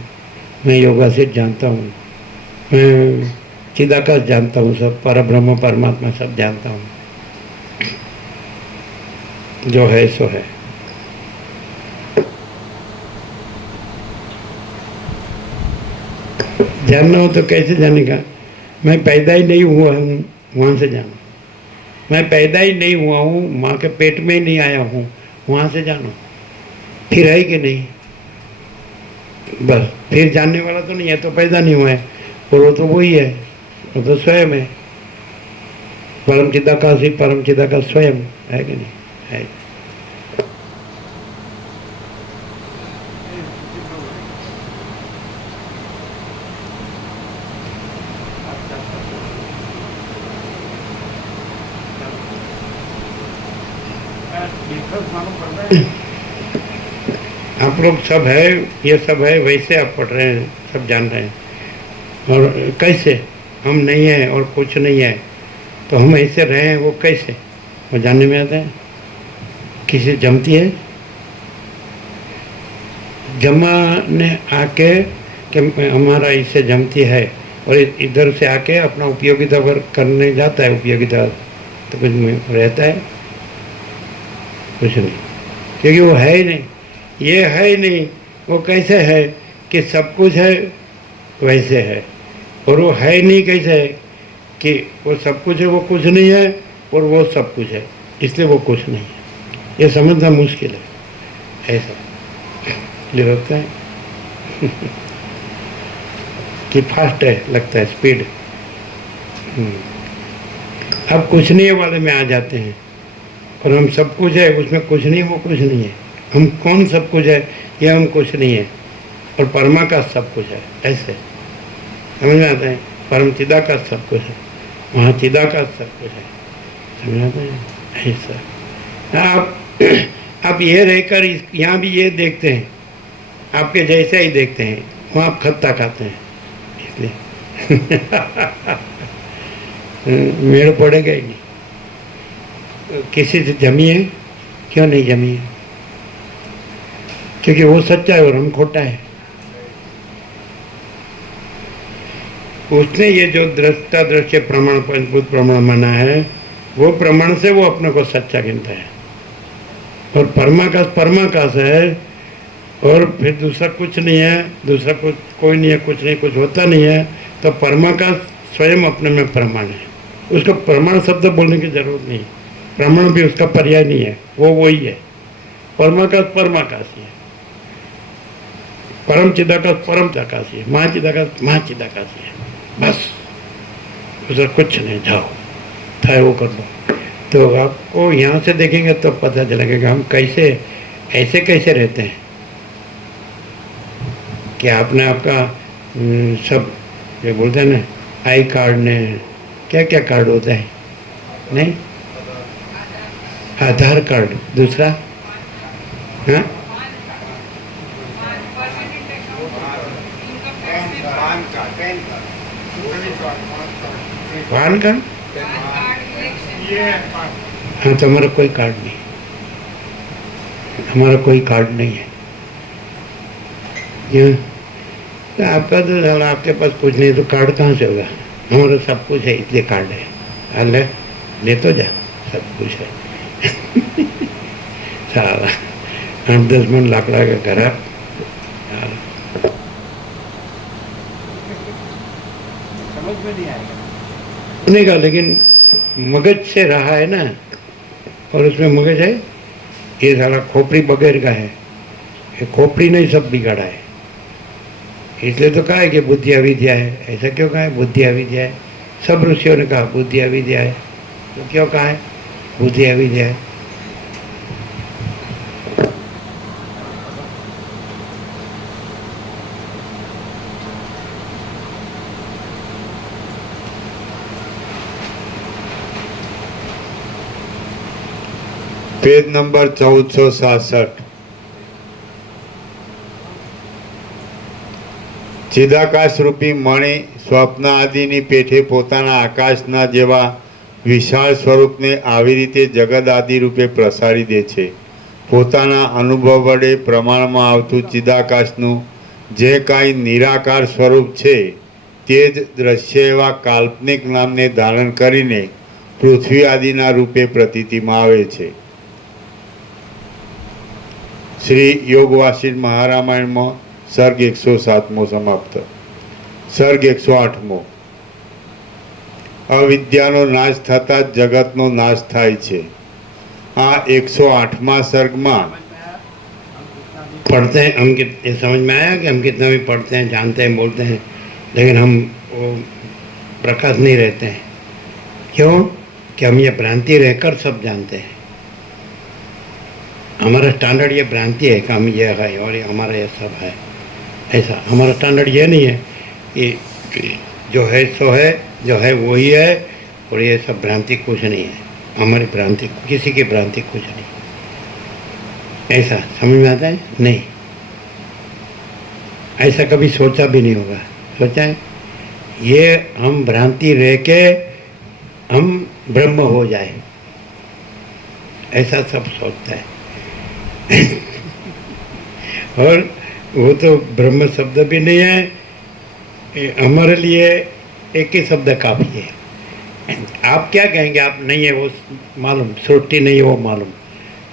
मैं योगा से जानता हूँ, मैं चिदाकाश जानता हूँ, सब परब्रह्म परमात्मा सब जानता हूँ, जो है सो है। जानना हो तो कैसे जानेगा? मैं पैदा ही नहीं हुआ हूँ, वहाँ से जाना। मैं पैदा ही नहीं हुआ हूँ, माँ के पेट में ही नहीं आया हूँ, वहाँ से जानो फिर है कि नहीं? बस फिर जानने वाला तो नहीं है, तो पैदा नहीं हुआ है, और वो तो वही है, वो तो स्वयं है, परम चिदाकाश ही परम चिदाकाश स्वयं है कि नहीं? है। आप लोग सब है, ये सब है, वैसे आप पढ़ रहे हैं, सब जान रहे हैं, और कैसे हम नहीं है और कुछ नहीं है, तो हम ऐसे रहे हैं, वो कैसे, वो जानने में आता है? किसी जमती है, जमाने आके कि हमारा इससे जमती है, और इधर से आके अपना उपयोगिता वर्क करने जाता है, उपयोगिता तो कुछ में रहता है, कुछ नहीं, क्योंकि वो है ही नहीं, ये है ही नहीं। वो कैसे है कि सब कुछ है वैसे है, और वो है ही नहीं कैसे है कि वो सब कुछ है वो कुछ नहीं है, और वो सब कुछ है इसलिए वो कुछ नहीं है। ये समझना मुश्किल है, ऐसा क्लियर होता है कि फास्ट है, लगता है स्पीड। अब कुछ नहीं वाले में आ जाते हैं, और हम सब कुछ है उसमें कुछ नहीं, वो कुछ नहीं है। हम कौन सब कुछ है, ये हम कुछ नहीं है, और परमा का सब कुछ है, ऐसे समझ में आता है? परम चिदा का सब कुछ है, वहाँ चिदा का सब कुछ है, समझ में आता है? ऐसा आप ये रहकर यहाँ भी ये देखते हैं, आपके जैसे ही देखते हैं, वहाँ आप खत्ता खाते हैं, इसलिए मेड़ पड़ेगा ही नहीं। किसी से जमी है, क्यों नहीं जमी है? क्योंकि वो सच्चा है और हम खोटा है। उसने ये जो दृष्टा दृश्य प्रमाण पंचभूत प्रमाण माना है, वो प्रमाण से वो अपने को सच्चा गिनता है, और परमाकाश है, और फिर दूसरा कुछ नहीं है, दूसरा कुछ कोई नहीं है, कुछ नहीं, कुछ होता नहीं है, तो परमाकाश स्वयं अपने में प्रमाण है। उसको प्रमाण शब्द बोलने की जरूरत नहीं, प्रमाण भी उसका पर्याय नहीं है, वो वही है। परमाकाश ही है, परम चिदाकाश परम चिदाकाशी है, महाचिदाकाश महाचिदाकाशी है, बस दूसरा कुछ नहीं। जाओ था वो कर लो। तो आपको यहाँ से देखेंगे तो पता चलेगा हम कैसे ऐसे कैसे रहते हैं कि आपने आपका सब ये बोलते हैं ना, आई कार्ड ने क्या क्या कार्ड होता है, नहीं आधार कार्ड, दूसरा हाँ पान कार्ड, हाँ तो हमारा कोई कार्ड नहीं, हमारा कोई कार्ड नहीं है। ये तो आपका तो साला आपके पास कुछ नहीं तो कार्ड कहाँ से होगा? हमारा सब कुछ है इसलिए कार्ड है। अल्लाह ले तो जा, सब कुछ है साला 8-10 मन लाकड़ा का करा समझ में नहीं आएगा सुने का, लेकिन मगज से रहा है ना, और उसमें मगज है, ये सारा खोपड़ी बगैर का है, ये खोपड़ी नहीं सब बिगाड़ा है। इसलिए तो कहा है कि बुद्धि अविद्या है। ऐसा क्यों कहा है? बुद्धि अविद्या है। सब ऋषियों ने कहा बुद्धि अविद्या है, तो क्यों कहा है बुद्धि अविद्या है? Page number 1467। ચિદાકાશ રૂપી મણિ સ્વપ્ન આદિની પેઠે પોતાના આકાશના જેવા વિશાળ સ્વરૂપને આવી રીતે જગત આદિ રૂપે પ્રસારી દે છે. પોતાના અનુભવ વડે પ્રમાણમાં આવતું ચિદાકાશનું જે કાંઈ નિરાકાર સ્વરૂપ છે તે જ દ્રશ્ય એવા કાલ્પનિક નામને ધારણ કરીને પૃથ્વી આદિના રૂપે પ્રતીતિમાં આવે છે. શ્રી યોગ વાસિષ્ઠ મહારામાયણમાં સર્ગ 107મો સમાપ્ત. સર્ગ 108મો. અવિદ્યાનો નાશ થતાં જ જગતનો નાશ થાય છે. આ 108મા સર્ગમાં पढ़ते हैं हम ये समझ में आया कि हम कितना भी पढ़ते हैं, जानते हैं, बोलते हैं, लेकिन हम वो प्रकाश नहीं रहते हैं. क्यों? कि हम ये भ्रांति रहकर सब जानते हैं. हमारा स्टैंडर्ड ये भ्रांति है कि हम ये है और ये हमारा ये सब है. ऐसा हमारा स्टैंडर्ड ये नहीं है कि जो है सो है, जो है वो ही है, और ये सब भ्रांति कुछ नहीं है. हमारी भ्रांति, किसी की भ्रांति कुछ नहीं. ऐसा समझ में आता है? नहीं. ऐसा कभी सोचा भी नहीं होगा. सोचा है? ये हम भ्रांति रह के हम ब्रह्म हो जाए, ऐसा सब सोचता है. और वो तो ब्रह्म शब्द भी नहीं है. हमारे लिए एक ही शब्द काफ़ी है. आप क्या कहेंगे? आप नहीं है वो मालूम, सृष्टि नहीं है वो मालूम.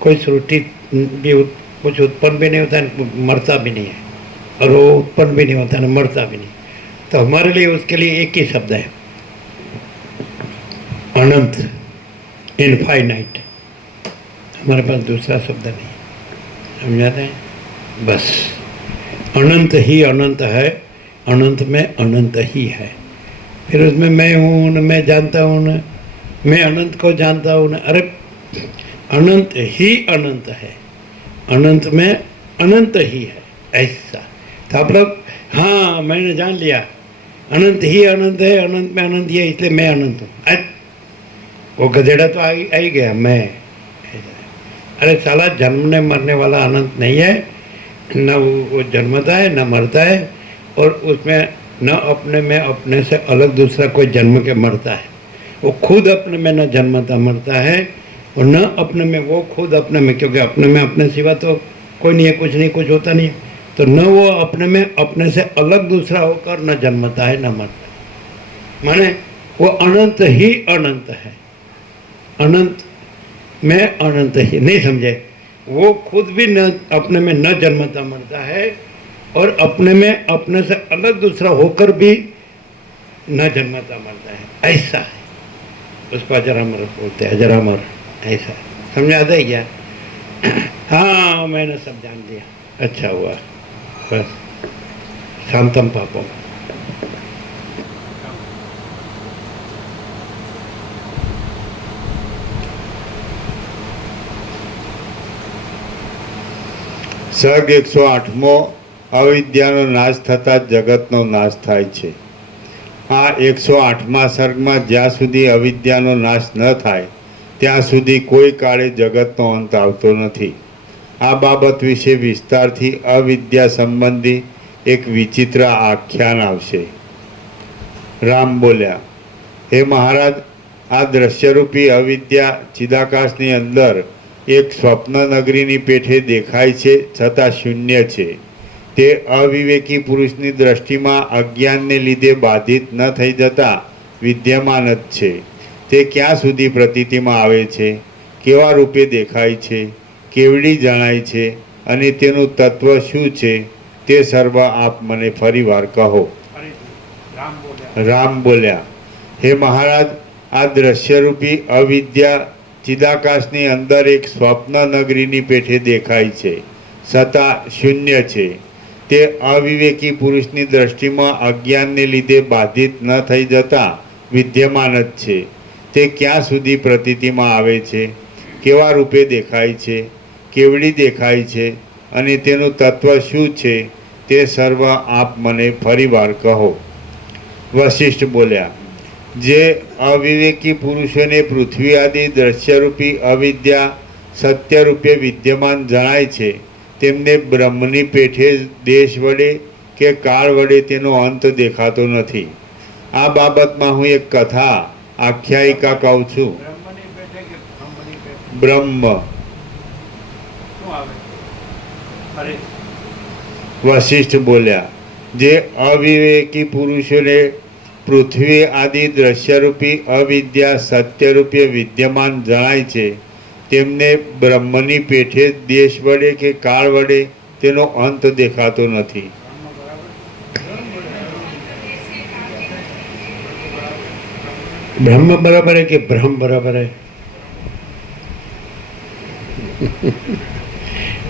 कोई सृष्टि भी कुछ उत्पन्न भी नहीं होता है, मरता भी नहीं है, और वो उत्पन्न भी नहीं होता है, मरता भी नहीं. तो हमारे लिए उसके लिए एक ही शब्द है, अनंत, इनफाइनाइट. हमारे पास दूसरा शब्द नहीं. समझाते हैं? बस अनंत ही अनंत है, अनंत में अनंत ही है. फिर उसमें मैं हूँ न मैं जानता हूँ न मैं अनंत को जानता हूँ न. अरे अनंत ही अनंत है, अनंत में अनंत ही है. ऐसा तो आप लोग, हाँ मैंने जान लिया, अनंत ही अनंत है, अनंत में अनंत ही है, इसलिए मैं अनंत हूँ. वो गधेड़ा तो आ ही गया मैं. अरे साला जन्मने मरने वाला अनंत नहीं है, न वो जन्मता है न मरता है, और उसमें न अपने में अपने से अलग दूसरा कोई जन्म के मरता है. वो खुद अपने में न जन्मता मरता है, और न अपने में वो खुद अपने में, क्योंकि अपने में अपने सिवा तो कोई नहीं है, कुछ नहीं, कुछ होता नहीं है. तो न वो अपने में अपने से अलग दूसरा होकर न जन्मता है न मरता है. माने वो अनंत ही अनंत है, अनंत में अनंत ही. नहीं समझे? वो खुद भी न अपने में न जन्मता मरता है, और अपने में अपने से अलग दूसरा होकर भी न जन्मता मरता है. ऐसा है. उसको अजरामर बोलते हैं, अजरामर. ऐसा समझ आता है क्या? हाँ मैंने सब जान लिया. अच्छा हुआ. बस शांतम पापम. સર્ગ 108મો અવિદ્યાનો નાશ થતાં જ જગતનો નાશ થાય છે. આ 108મા સર્ગમાં જ્યાં સુધી અવિદ્યાનો નાશ ન થાય ત્યાં સુધી કોઈ કાળે જગતનો અંત આવતો નથી. આ બાબત વિશે વિસ્તારથી અવિદ્યા સંબંધી એક વિચિત્ર આખ્યાન આવશે. રામ બોલ્યા, હે મહારાજ, આ દ્રશ્યરૂપી અવિદ્યા ચિદાકાશની અંદર એક સ્વપ્ન નગરીની પેઠે દેખાય છે, છતાં શૂન્ય છે. તે અવિવેકી પુરુષની દ્રષ્ટિમાં અજ્ઞાનને લીધે બાધિત ન થઈ જતા વિદ્યમાન જ છે. તે ક્યાં સુધી પ્રતીતિમાં આવે છે, કેવા રૂપે દેખાય છે, કેવડી જણાય છે, અને તેનું તત્વ શું છે, તે સર્વ આપ મને ફરીવાર કહો. રામ બોલ્યા, હે મહારાજ, આ દ્રશ્યરૂપી અવિદ્યા ચિદાકાશની અંદર એક સ્વપ્ન નગરીની પેઠે દેખાય છે, છતાં શૂન્ય છે. તે અવિવેકી પુરુષની દ્રષ્ટિમાં અજ્ઞાનને લીધે બાધિત ન થઈ જતા વિદ્યમાન જ છે. તે ક્યાં સુધી પ્રતીતિમાં આવે છે, કેવા રૂપે દેખાય છે, કેવડી દેખાય છે, અને તેનું તત્વ શું છે, તે સર્વ આપ મને ફરીવાર કહો. વશિષ્ઠ બોલ્યા, જે અવિવેકી પુરુષોને પૃથ્વી આદિ દ્રશ્યરૂપી અવિદ્યા સત્યરૂપે વિદ્યમાન જણાય છે, તેમને બ્રહ્મની પેઠે દેશ વડે કે કાળ વડે તેનો અંત દેખાતો નથી. આ બાબતમાં હું એક કથા આખ્યાયિકા કહું છું. બ્રહ્મ. વશિષ્ઠ બોલ્યા, જે અવિવેકી પુરુષોને પૃથ્વી આદિ દ્રશ્યરૂપી અવિદ્યા સત્યરૂપે વિદ્યમાન જણાય છે, તેમને બ્રહ્મની પેઠે દેશ વડે કે કાળ વડે તેનો અંત દેખાતો નથી. ब्रह्म बराबर है कि भ्रम बराबर है?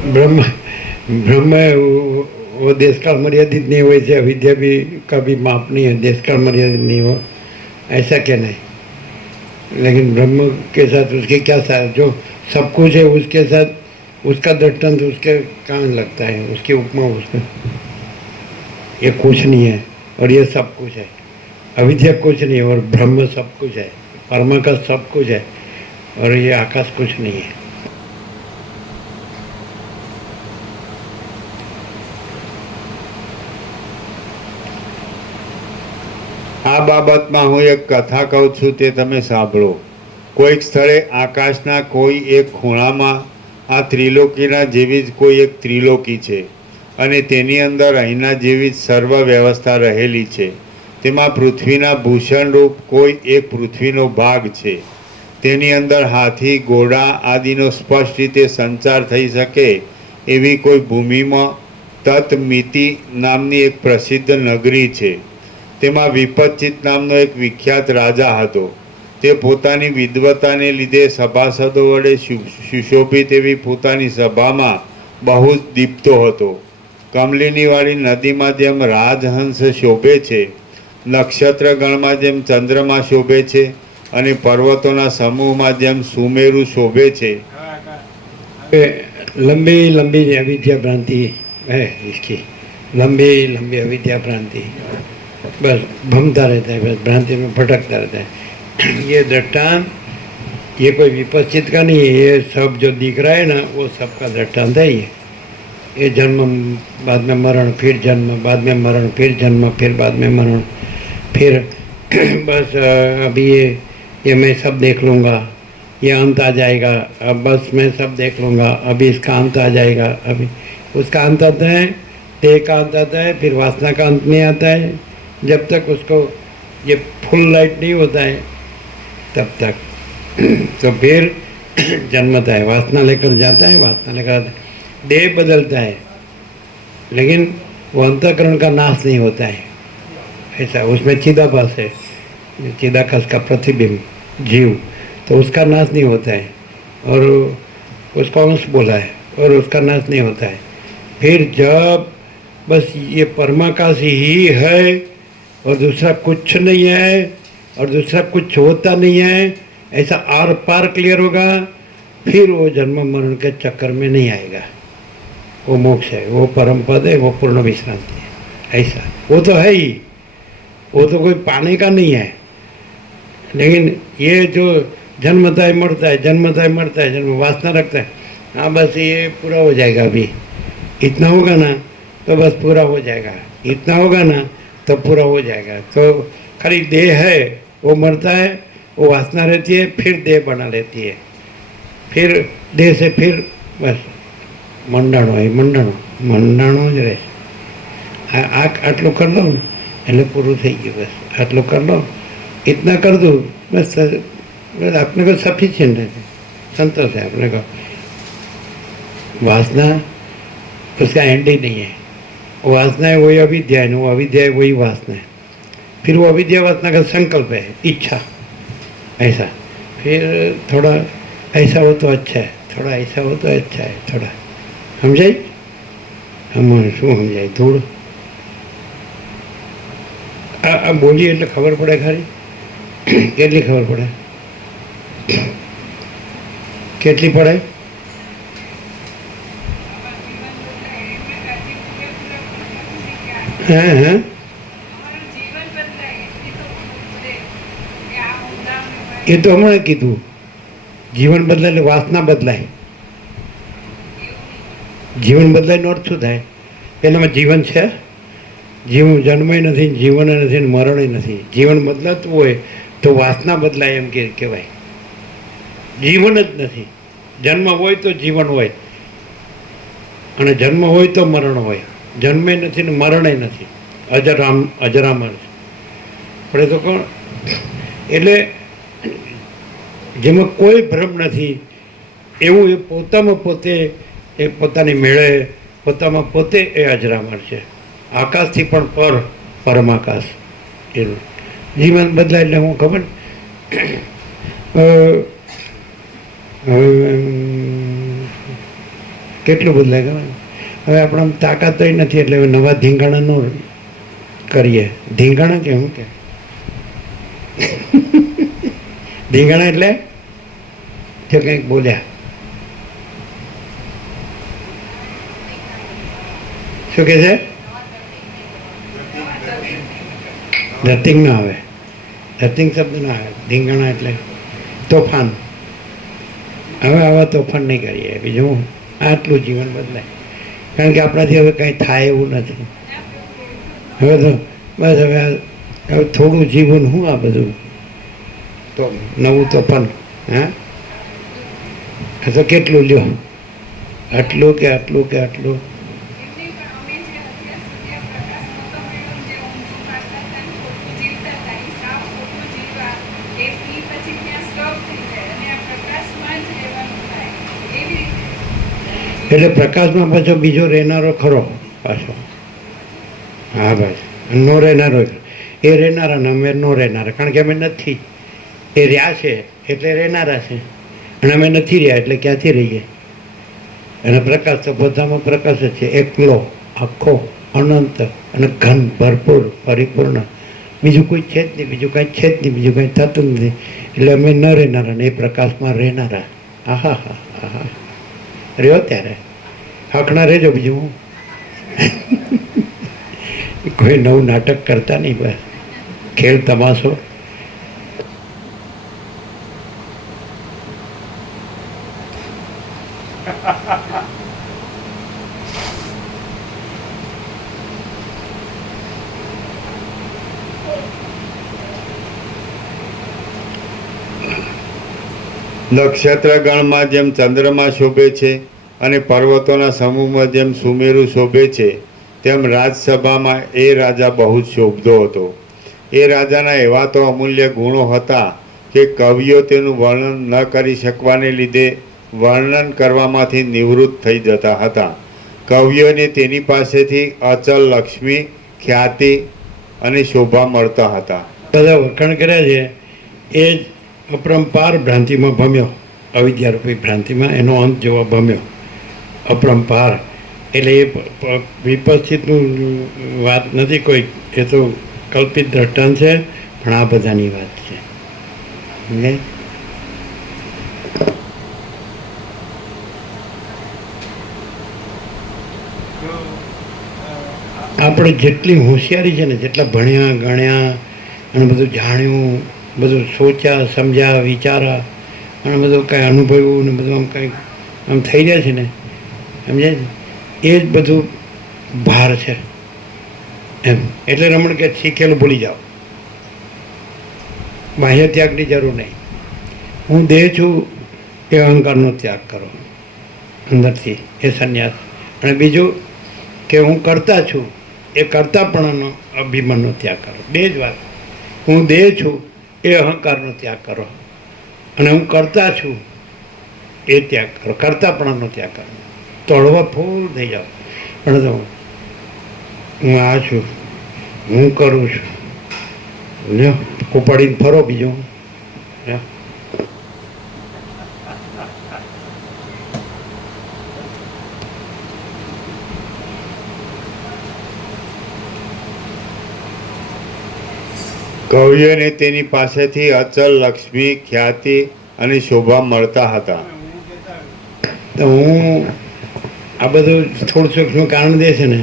ब्रह्म ब्रह्म है वो देश काल मर्यादित नहीं हो, वैसे अविद्या भी का भी माप नहीं है, देश काल मर्यादित नहीं हो, ऐसा क्या नहीं। लेकिन ब्रह्म के साथ उसके क्या साथ, जो सब कुछ है उसके साथ उसका दृष्टांत उसके कहाँ लगता है, उसकी उपमा उसका, ये कुछ नहीं है और ये सब कुछ है। अविद्या कुछ नहीं है और ब्रह्म सब कुछ है, परमाकाश सब कुछ है और ये आकाश कुछ नहीं है। આ બાબતમાં હું એક કથા કહું છું, તે તમે સાંભળો. કોઈક સ્થળે આકાશના કોઈ એક ખૂણામાં આ ત્રિલોકીના જેવી જ કોઈ એક ત્રિલોકી છે અને તેની અંદર અહીંના જેવી જ સર્વ વ્યવસ્થા રહેલી છે. તેમાં પૃથ્વીના ભૂષણરૂપ કોઈ એક પૃથ્વીનો ભાગ છે. તેની અંદર હાથી, ઘોડા આદિનો સ્પષ્ટ રીતે સંચાર થઈ શકે એવી કોઈ ભૂમિમાં તત્મિતિ નામની એક પ્રસિદ્ધ નગરી છે. તેમાં વિપચ્ચિત નામનો એક વિખ્યાત રાજા હતો. તે પોતાની વિદ્વતાને લીધે સભાસદો વડે સુશોભિત એવી પોતાની સભામાં બહુ જ દીપતો હતો. કમલિનીવાળી નદીમાં જેમ રાજહંસ શોભે છે, નક્ષત્રગણમાં જેમ ચંદ્રમા શોભે છે અને પર્વતોના સમૂહમાં જેમ સુમેરુ શોભે છે. लंबी लंबी अविद्या भ्रांति है इसकी, लंबी लंबी अविद्या भ्रांति, बस भमता रहता है, बस भ्रांति में भटकता रहता है। ये दृष्टांत ये कोई विपश्चित का नहीं है, ये सब जो दिख रहा है ना वो सबका दृष्टांत है। ये जन्म बाद में मरण, फिर जन्म बाद में मरण, फिर जन्म, फिर बाद में मरण, फिर बस अभी ये मैं सब देख लूँगा, ये अंत आ जाएगा, अब बस मैं सब देख लूँगा, अभी इसका अंत आ जाएगा, अभी उसका अंत आता है, देह का अंत आता है, फिर वासना का अंत नहीं आता है। जब तक उसको ये फुल लाइट नहीं होता है तब तक तो फिर जन्मता है, वासना लेकर जाता है, वासना लेकर आता है, देह बदलता है, लेकिन वो अंतःकरण का नाश नहीं होता है। ऐसा उसमें चिदाभास है, चिदाकाश का प्रतिबिंब जीव, तो उसका नाश नहीं होता है और उसका अंश बोला है और उसका नाश नहीं होता है। फिर जब बस ये परमाकाश ही है और दूसरा कुछ नहीं है और दूसरा कुछ होता नहीं है, ऐसा आर पार क्लियर होगा, फिर वो जन्म मरण के चक्कर में नहीं आएगा। वो मोक्ष है, वो परम पद है, वो पूर्ण विश्रांति है। ऐसा वो तो है ही, वो तो कोई पाने का नहीं है। लेकिन ये जो जन्मता है मरता है, जन्मता है मरता है, जन्म वासना रखता है, हाँ बस ये पूरा हो जाएगा, अभी इतना होगा ना तो बस पूरा हो जाएगा, इतना होगा ना तो पूरा हो जाएगा। तो खाली देह है, वो मरता है, वो वासना रहती है, फिर देह बना लेती है, फिर देह से फिर बस મંડાણો એ મંડાણો જ રહે। આટલું कर लो ને એટલે પૂરું થઈ ગયું, બસ આટલું कर लो, इतना कर दो बस, बस अपने को सफिशिएंट है, संतोष है अपने को। वासना उसका एंड ही नहीं है, वो वासना है वही अविद्या है, वो अविद्या है वही वासना है, फिर वो अविद्या वासना का संकल्प है, इच्छा, ऐसा। फिर थोड़ा ऐसा हो तो अच्छा है, थोड़ा ऐसा हो तो अच्छा है, थोड़ा समझाई हम शू समझाई थोड़ा आ बोलिए એટલે ખબર પડે ખરી કેટલી ખબર પડે, કેટલી પડે? હા હા એ તો હમણાં કીધું, જીવન બદલાય એટલે વાસના બદલાય। જીવન બદલાયનો અર્થ શું થાય? પેલામાં જીવન છે, જીવન જન્મય નથી, જીવન નથી, મરણય નથી। જીવન બદલાતું હોય તો વાસના બદલાય એમ કહેવાય। જીવન જ નથી, જન્મ હોય તો જીવન હોય અને જન્મ હોય તો મરણ હોય, જન્મે નથી ને મરણય નથી, અજરામર પડે તો કોણ? એટલે જેમાં કોઈ ભ્રમ નથી એવું એ પોતામાં પોતે, એ પોતાની મેળે પોતામાં પોતે એ અજરામર છે। આકાશથી પણ પર, પરમાકાશ એનું જીવન બદલાય એટલે હું ખબર હવે કેટલું બદલાય ખબર? હવે આપણે તાકાત તો નથી, એટલે હવે નવા ધીંગાણા નો કરીએ. ધીંગાણા કે શું કે? ધીંગાણા એટલે જો કંઈક બોલ્યા, શું કે છે? ધતિંગ ના આવે, ધતિંગ શબ્દ ના આવે. ધીંગાણા એટલે તોફાન. હવે આવા તોફાન નહીં કરીએ. બીજું આટલું જીવન બદલાય, કારણ કે આપણાથી હવે કંઈ થાય એવું નથી. હવે તો બસ હવે થોડું જીવન હું આ બધું તો નવું તોફાન. હા, તો કેટલું લ્યો? આટલું કે આટલું કે આટલું? એટલે પ્રકાશમાં પાછો બીજો રહેનારો ખરો પાછો. હા ભાઈ, નો રહેનારો એ રહેનારા ને અમે નો રહેનારા, કારણ કે અમે નથી. એ રહ્યા છે એટલે રહેનારા છે, અને અમે નથી રહ્યા એટલે ક્યાંથી રહીએ? અને પ્રકાશ તો બધામાં પ્રકાશ જ છે, એકલો, આખો, અનંત અને ઘન, ભરપૂર, પરિપૂર્ણ. બીજું કોઈ છે જ નહીં, બીજું કાંઈ છે જ નહીં, બીજું કાંઈ થતું જ નથી. એટલે અમે ન રહેનારા ને એ પ્રકાશમાં રહેનારા. આહા હા હા હા, રહ્યો ત્યારે હકણા રહેજો. બીજું હું કોઈ નવું નાટક કરતા નહીં, બસ ખેલ તમાશો. નક્ષત્ર ગણમાં જેમ ચંદ્રમા શોભે છે અને પર્વતોના સમૂહમાં જેમ સુમેરુ શોભે છે, તેમ રાજસભામાં એ રાજા બહુ જ શોભતો હતો. એ રાજાના એવા તો અમૂલ્ય ગુણો હતા કે કવિઓ તેનું વર્ણન ન કરી શકવાને લીધે વર્ણન કરવામાંથી નિવૃત્ત થઈ જતા હતા. કવિઓને તેની પાસેથી અચલ લક્ષ્મી, ખ્યાતિ અને શોભા મળતા હતા. બધા વખાણ કર્યા છે. એ જ અપરંપાર ભ્રાંતિમાં ભમ્યો, અવિદ્યારૂપી ભ્રાંતિમાં એનો અંત જોવા ભમ્યો. અપરંપાર એટલે એ વિપસ્થિતનું વાત નથી કોઈ, એ તો કલ્પિત દ્રષ્ટાંત છે, પણ આ બધાની વાત છે. સમજાય? આપણે જેટલી હોશિયારી છે ને, જેટલા ભણ્યા ગણ્યા અને બધું જાણ્યું, બધું સોચ્યા સમજ્યા વિચારા અને બધું કાંઈ અનુભવ્યું ને બધું આમ કંઈક આમ થઈ જાય છે ને, સમજાય ને? એ જ બધું ભાર છે એમ. એટલે રમણ કે શીખેલું ભૂલી જાઓ, બાહ્ય ત્યાગની જરૂર નહીં. હું દેહ છું એ અહંકારનો ત્યાગ કરો અંદરથી, એ સંન્યાસ. અને બીજું કે હું કરતા છું એ કરતાપણાનો અભિમાનનો ત્યાગ કરો. બે જ વાત. હું દેહ છું એ અહંકારનો ત્યાગ કરો, અને હું કરતા છું એ ત્યાગ કરો, કરતાપણાનો ત્યાગ કરો. તો હળવા ફૂલ થઈ જાઓ. પણ તો હું આ છું, હું કરું છું, લ્યો ઉપાડીને ફરો. બીજું લ્યો. કવિઓને તેની પાસેથી અચલ લક્ષ્મી, ખ્યાતિ અને શોભા મળતા હતા. તો હું આ બધું થોડું સૂક્ષ્મ કારણ દે છે ને,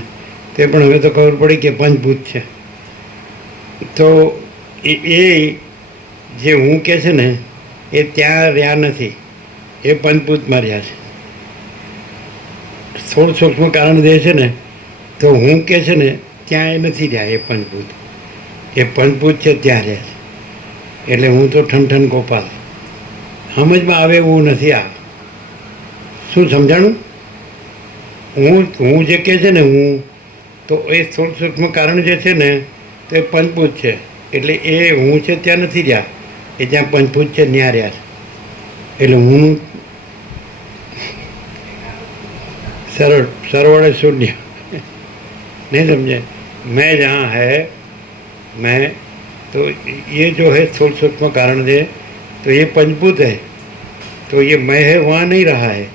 તે પણ હવે તો ખબર પડી કે પંચભૂત છે. તો એ જે હું કહે છે ને એ ત્યાં રહ્યા નથી, એ પંચભૂતમાં રહ્યા છે. થોડું સૂક્ષ્મ કારણ દે છે ને, તો હું કહે છે ને ત્યાં એ નથી રહ્યા. એ પંચભૂત, એ પંચભૂત છે ત્યાં રહે છે. એટલે હું તો ઠનઠન ગોપાલ, સમજમાં આવે એવું નથી. આ શું સમજાણું? હું જે કહે છે ને હું, તો એ થોડું સૂક્ષ્મ કારણ જે છે ને તો એ પંચભૂત છે. એટલે એ હું છે ત્યાં નથી રહ્યા, એ જ્યાં પંચભૂત છે ત્યાં રહ્યા છે. એટલે હું સરવાળે શૂન્ય નહીં સમજે. મેં જहाँ है मैं तो ये जो है स्थूल सूक्ष्म कारण है, तो ये पंचभूत है। तो ये मैं है वहाँ नहीं रहा है,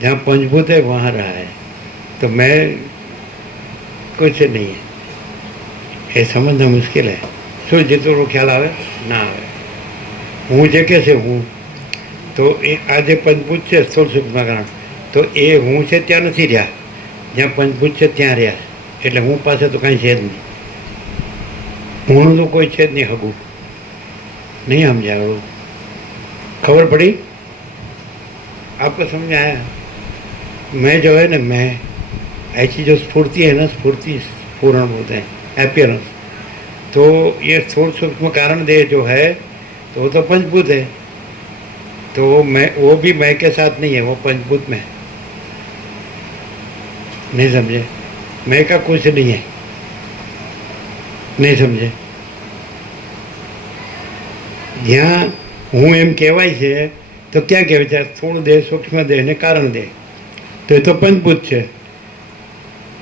जहाँ पंचभूत है वहाँ रहा है। तो मैं कुछ नहीं है, ये समझना मुश्किल है। શું જેટલું ખ્યાલ આવે ના આવે? હું જે કે છે હું, તો એ આ જે પંચભૂત છે સ્થૂળ સૂક્ષ્મ કારણ, તો એ હું છે ત્યાં નથી રહ્યા, જ્યાં પંચભૂત છે ત્યાં રહ્યા. એટલે હું પાસે તો કાંઈ છે જ નહીં. હુંનું તો કોઈ છે જ નહીં હગું. नहीं समझा वो? खबर पड़ी आपको? समझ में आया? मैं जो है ना, मैं ऐसी जो स्फूर्ति है ना, स्फूर्ति स्फुरण बोलते हैं, एपियरेंस, तो ये स्थूल सूक्ष्म कारण देह जो है तो वो तो पंचभूत है। तो मैं वो भी मैं के साथ नहीं है, वो पंचभूत में। नहीं समझे? मैं का कुछ नहीं है, नहीं समझे? જ્યાં હું એમ કહેવાય છે તો ક્યાં કહેવાય છે? સ્થૂળ દેહ, સૂક્ષ્મ દેહ ને કારણ દેહ, તો એ તો પંચભૂત છે.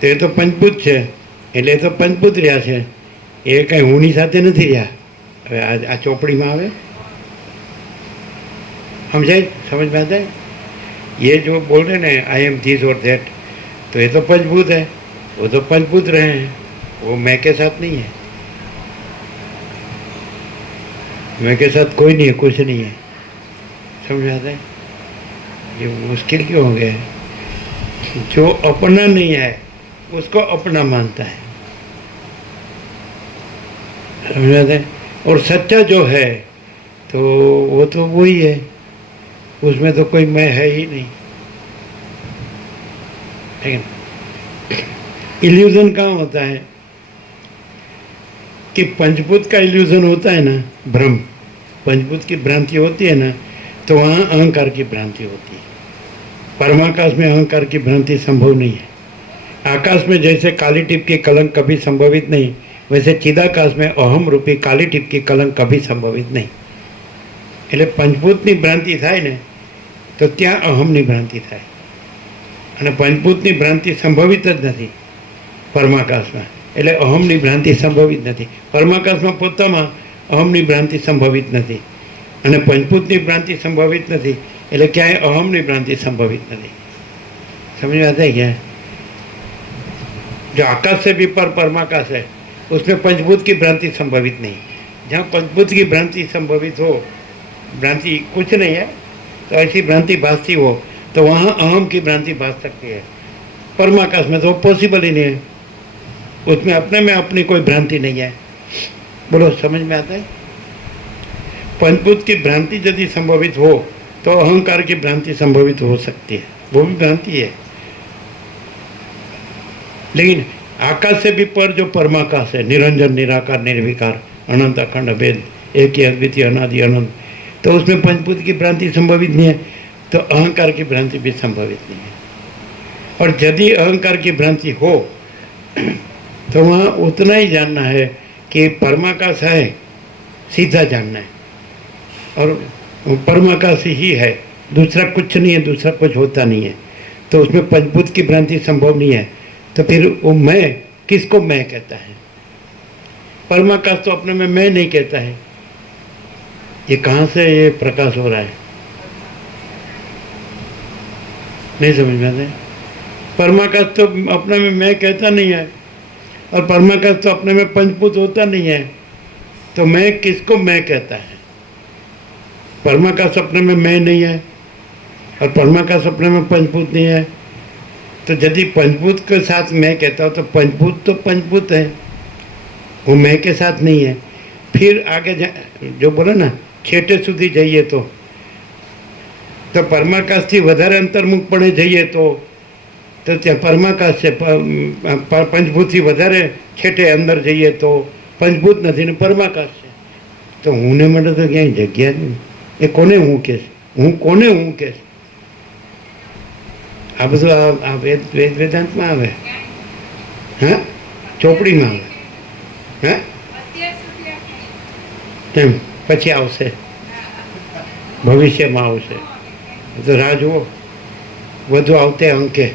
તો એ તો પંચભૂત છે એટલે એ તો પંચભૂત રહ્યા છે, એ કંઈ હુંની સાથે નથી રહ્યા. હવે આ ચોપડીમાં આવે, સમજાય? समझ में आता है? ये जो बोल रहे ना आई एम दिस और दैट, तो ये तो पंचभूत है, वो तो पंचभूत रहे हैं, वो मैं के साथ नहीं है। मैं के साथ कोई नहीं है, कुछ नहीं है। समझ आता है? ये मुश्किल क्यों हो गया है? जो अपना नहीं है उसको अपना मानता है। समझ आता है? और सच्चा जो है तो वो तो वही है, उसमें तो कोई मैं है ही नहीं। इल्यूजन कहाँ होता है कि पंचभूत का इल्यूजन होता है ना, भ्रम, पंचभूत की भ्रांति होती है ना, तो वहाँ अहंकार की भ्रांति होती है। परमाकाश में अहंकार की भ्रांति संभव नहीं है। आकाश में जैसे काली टिप की कलंक कभी संभवित नहीं, वैसे चिदाकाश में अहम रूपी काली टिप की कलंक कभी संभवित नहीं। એટલે પંચભૂતની ભ્રાંતિ થાય ને તો ત્યાં અહમની ભ્રાંતિ થાય, અને પંચભૂતની ભ્રાંતિ સંભવિત જ નથી પરમાકાશમાં, એટલે અહમની ભ્રાંતિ સંભવિત નથી. પરમાકાશમાં પોતામાં અહમની ભ્રાંતિ સંભવિત નથી, અને પંચભૂતની ભ્રાંતિ સંભવિત નથી, એટલે ક્યાંય અહમની ભ્રાંતિ સંભવિત નથી. समझ में आता है क्या? जो आकाश से भी पर परमाकाश है, उसमें पंचभूत की भ्रांति संभवित नहीं. जहाँ पंचभूत की भ्रांति संभवित हो, भ्रांति कुछ नहीं है, तो ऐसी भ्रांति भासती हो तो वहाँ अहम की भ्रांति भास सकती है. परमाकाश में तो पॉसिबल ही नहीं है, उसमें अपने में अपनी कोई भ्रांति नहीं है. बोलो, समझ में आता है? पंचभूत की भ्रांति यदि संभवित हो तो अहंकार की भ्रांति संभवित हो सकती है, वो भी भ्रांति है. लेकिन आकाश से भी पर जो परमाकाश है, निरंजन, निराकार, निर्विकार, अनंत, अखंड, अभेद, एक ही, अद्वितीय, अनादि, अनंत, तो उसमें पंचभूत की भ्रांति संभवित नहीं है, तो अहंकार की भ्रांति भी संभवित नहीं है. और यदि अहंकार की भ्रांति हो तो वहाँ उतना ही जानना है कि परमाकाश है, सीधा जानना है, और परमाकाश ही है, दूसरा कुछ नहीं है, दूसरा कुछ होता नहीं है. तो उसमें पंचभूत की भ्रांति संभव नहीं है. तो फिर वो मैं किसको मैं कहता है? परमाकाश तो अपने में मैं नहीं कहता है. ये कहाँ से ये प्रकाश हो रहा है? नहीं समझ में आता है? परमाकाश तो अपने में मैं कहता नहीं है, और परमाकाश तो अपने में पंचभूत होता नहीं है, तो मैं किसको मैं कहता है? परमाकाश अपने में मैं नहीं है, और परमाकाश अपने में पंचभूत नहीं है, तो यदि पंचभूत के साथ मैं कहता हूँ तो पंचभूत तो पंचभूत है, वो मैं के साथ नहीं है. फिर आगे जो बोला ना, छेटे સુધી જઈએ તો પરમાકાશથી વધારે અંતર્મુખપણે જઈએ તો ત્યાં પરમાકાશ છે, પંચભૂતથી વધારે છેટે અંદર જઈએ તો પંચભૂત નથી ને પરમાકાશ છે. તો હુંને માટે તો ક્યાંય જગ્યા જ નહીં. એ કોને હું કહેશ? હું કોને હું કહેશ? આ બધું આ વેદાંતમાં આવે, હા, ચોપડીમાં આવે, હા, તેમ પછી આવશે, ભવિષ્યમાં આવશે. તો રાહ જુઓ, વધુ આવતે અંકે.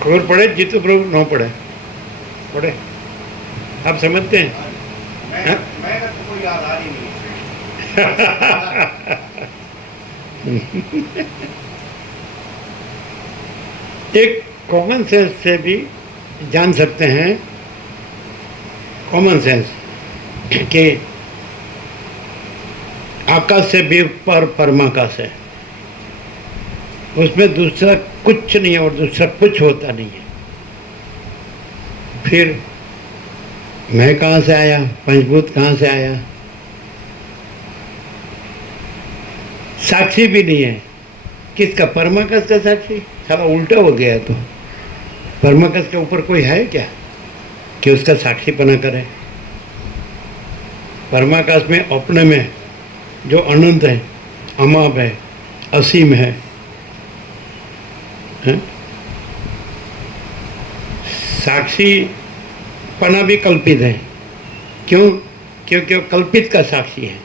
ખબર પડે જ જીતુ પ્રભુ? ન પડે? पढ़े? आप समझते हैं? हाँ? तो कोई याद आ रही नहीं एक कॉमन सेंस से भी जान सकते हैं, कॉमन सेंस, कि आकाश से भी पर परमाकाश है, उसमें दूसरा कुछ नहीं है और दूसरा कुछ होता नहीं है। फिर मैं कहाँ से आया, पंचभूत कहाँ से आया, साक्षी भी नहीं है। किसका? परमाकाश का साक्षी। साला उल्टा हो गया है। तो परमाकाश के ऊपर कोई है क्या कि उसका साक्षीपना करे? परमाकाश में अपने में जो अनंत है, अमाप है, असीम है, हैं? साक्षी पना भी कल्पित है। क्यों? क्योंकि वो कल्पित का साक्षी है।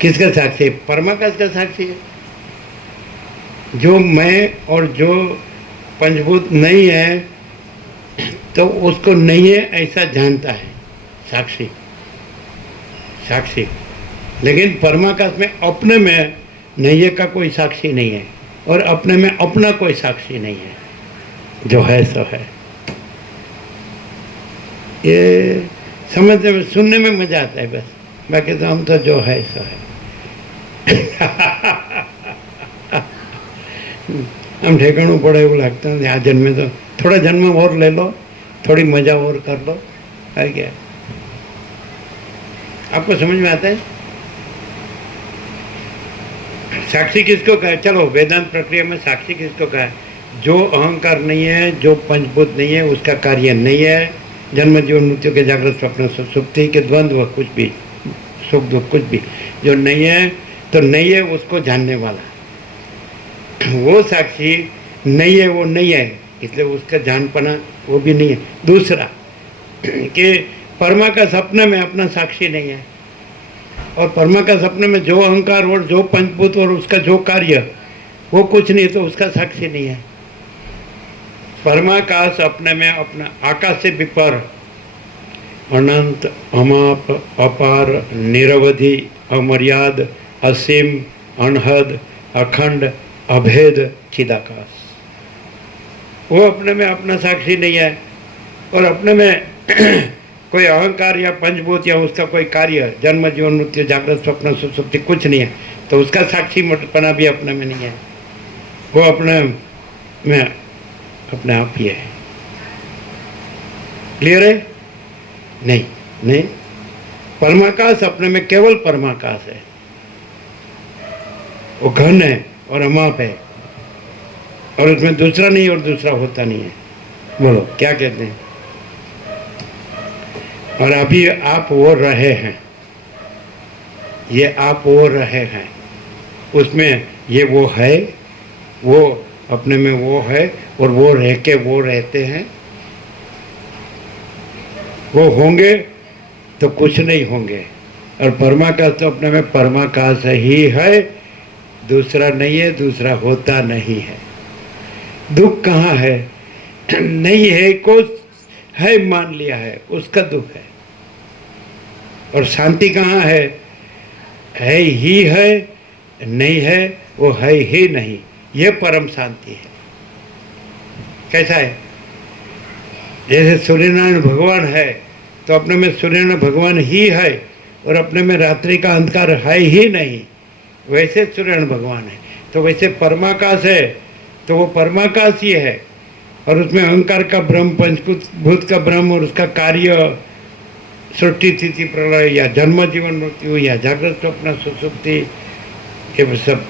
किसका साक्षी है? परमाकाश का साक्षी है। जो मैं और जो पंचभूत नहीं है, तो उसको नहीं है ऐसा जानता है साक्षी। साक्षी। लेकिन परमाकाश में अपने में नहीं है का कोई साक्षी नहीं है, और अपने में अपना कोई साक्षी नहीं है। जो है सो है। ये समझने में, सुनने में मजा आता है बस। बाकी तो हम तो जो है सो है। हम ठेकाणું પડે એવું લાગતું નથી આ જન્મે। तो थोड़ा जन्म और ले लो, थोड़ी मजा और कर लो, है क्या? आपको समझ में आता है? साक्षी किसको कहा है? चलो वेदांत प्रक्रिया में साक्षी किसको कहा है? जो अहंकार नहीं है, जो पंचभूत नहीं है, उसका कार्य नहीं है। जन्म जीवन मृत्यु के जागृत स्वप्न सुप्ति के द्वंद्व, कुछ भी सुख दुख कुछ भी जो नहीं है, तो नहीं है उसको जानने वाला। वो साक्षी नहीं है, वो नहीं है, इसलिए उसका जानपना वो भी नहीं है। दूसरा कि परमा का सपने में अपना साक्षी नहीं है, और परमा का सपने में जो अहंकार और जो पंचभूत और उसका जो कार्य वो कुछ नहीं, तो उसका साक्षी नहीं है। परमाकाश अपने में अपना आकाश से भी पर, अनंत, अमाप, अपार, निरवधि, अमर्याद, असीम, अनहद, अखंड, अभेद चिदाकाश, वो अपने में अपना साक्षी नहीं है। और अपने में कोई अहंकार या पंचभूत या उसका कोई कार्य, जन्म जीवन मृत्यु जागृत स्वप्न सुषुप्ति कुछ नहीं है, तो उसका साक्षी पना भी अपने में नहीं है। वो अपने में अपने आप ही है। क्लियर है? नहीं, नहीं। परमाकाश अपने में केवल परमाकाश है, वो घन है और अमाप है, और उसमें दूसरा नहीं और दूसरा होता नहीं है। बोलो क्या कहते हैं? और अभी आप वो रहे हैं, ये आप वो रहे हैं, उसमें ये वो है, वो अपने में वो है, और वो रह के वो रहते हैं। वो होंगे तो कुछ नहीं होंगे, और परमाकाश तो अपने में परमाकाश ही है, दूसरा नहीं है, दूसरा होता नहीं है। दुख कहाँ है? नहीं है को है मान लिया है, उसका दुख है। और शांति कहाँ है ही है, नहीं है वो है ही नहीं, ये परम शांति है। कैसा है? जैसे सूर्यनारायण भगवान है, तो अपने में सूर्यनारायण भगवान ही है, और अपने में रात्रि का अंधकार है ही नहीं, वैसे सूर्यनारायण भगवान है। तो वैसे परमाकाश है, तो वो परमाकाश ही है, और उसमें अहंकार का ब्रह्म, पंचभूत का ब्रह्म और उसका कार्य, सृष्टि स्थिति प्रलय या जन्म जीवन मृत्यु या जागृत स्वप्न सुषुप्ति, ये सब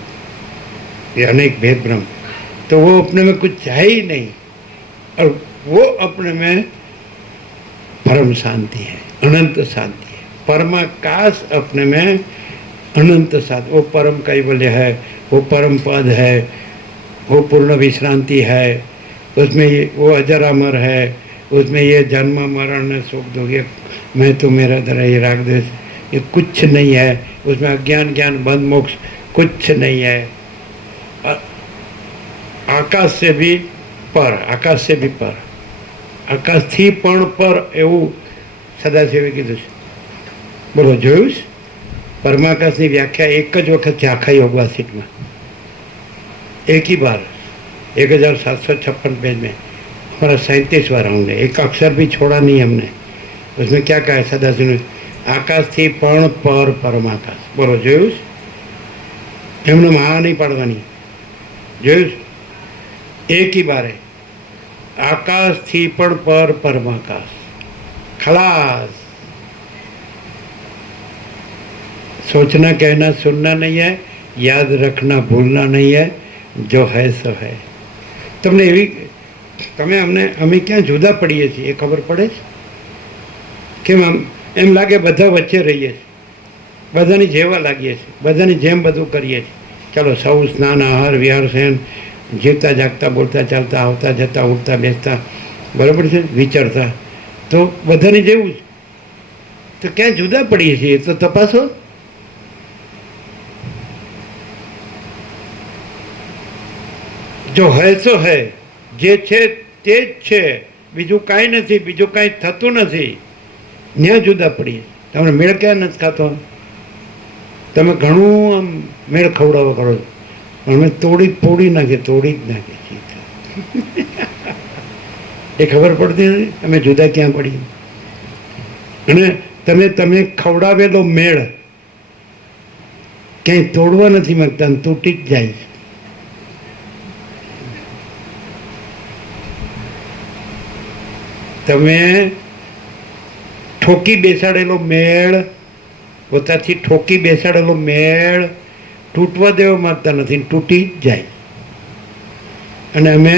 ये अनेक भेद ब्रह्म, तो वो अपने में कुछ है ही नहीं, और वो अपने में परम शांति है, अनंत शांति है। परमाकाश अपने में अनंत शांति, वो परम कैवल्य है, वो परम पद है, वो पूर्ण विश्रांति है, उसमें ये वो अजर अमर है, उसमें ये जन्म मरण सुख दुख, ये मैं तो मेरा दर ये राग द्वेष, ये कुछ नहीं है। उसमें अज्ञान ज्ञान बंध मोक्ष कुछ नहीं है। आकाश से भी पर, आकाश से भी पर, આકાશથી પણ પર એવું સદાશિવે કીધું છે. બોલો, જોયું છે? પરમાકાશની વ્યાખ્યા એક જ વખત છે આખા યોગવાસિકમાં, एक ही बार 1756 पेज में. हमारा 37वां राउंड है, एक अक्षर भी छोड़ा नहीं हमने. उसमें क्या कहा है सदाशिव ने? आकाश थी पण पर परमाकाश. बोलो, જોયું છે? એમને મહા નહીં પાડવાની. જોયું છે? एक ही बार है, आकाश थी पण पर परमाकाश. खलास. सोचना कहना सुनना नहीं है, याद रखना भूलना नहीं है, जो है સો હૈ. તમને એવી અમે ક્યાં જુદા પડીએ છીએ એ ખબર પડે છે? કેમ એમ લાગે બધા વચ્ચે રહીએ છીએ, બધાની જેવા લાગીએ છીએ, બધાની જેમ બધું કરીએ છીએ. ચાલો, સૌ સ્નાન આહાર વિહાર શયન, જીવતા જાગતા બોલતા ચાલતા આવતા જતા ઉઠતા બેસતા, બરાબર છે, વિચારતા, તો બધાની જેવું જ. તો ક્યાં જુદા પડીએ છીએ તો તપાસો. જો હૈ સો હૈ, જે છે તે જ છે, બીજું કાંઈ નથી, બીજું કાંઈ થતું નથી. ત્યાં જુદા પડીએ. તમને મેળ ક્યાં નથી ખાતો? તમે ઘણું આમ મેળ ખવડાવો કરો છો, પણ અમે તોડી નાખીએ, તોડી જ નાખીએ. એ ખબર પડતી નથી અમે જુદા ક્યાં પડીએ. અને તમે ખવડાવેલો મેળ ક્યાંય તોડવા નથી માંગતા, તૂટી જ જાય છે. તમે ઠોકી બેસાડેલો મેળ, પોતાથી ઠોકી બેસાડેલો મેળ તૂટવા દેવા માંગતા નથી, તૂટી જ જાય. અને અમે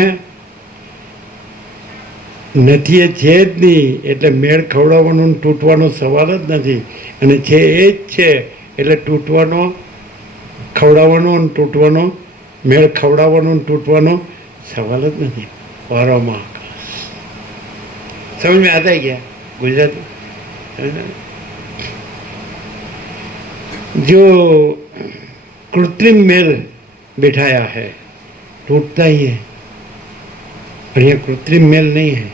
નથી, એ છે જ નહીં, એટલે મેળ ખવડાવવાનો તૂટવાનો સવાલ જ નથી. અને છે એ જ છે, એટલે તૂટવાનો, ખવડાવવાનો અને તૂટવાનો, મેળ ખવડાવવાનો અને તૂટવાનો સવાલ જ નથી. પરમા समझ में आता है क्या गुजराती? जो कृत्रिम मेल बिठाया है टूटता ही है, और यह कृत्रिम मेल नहीं है.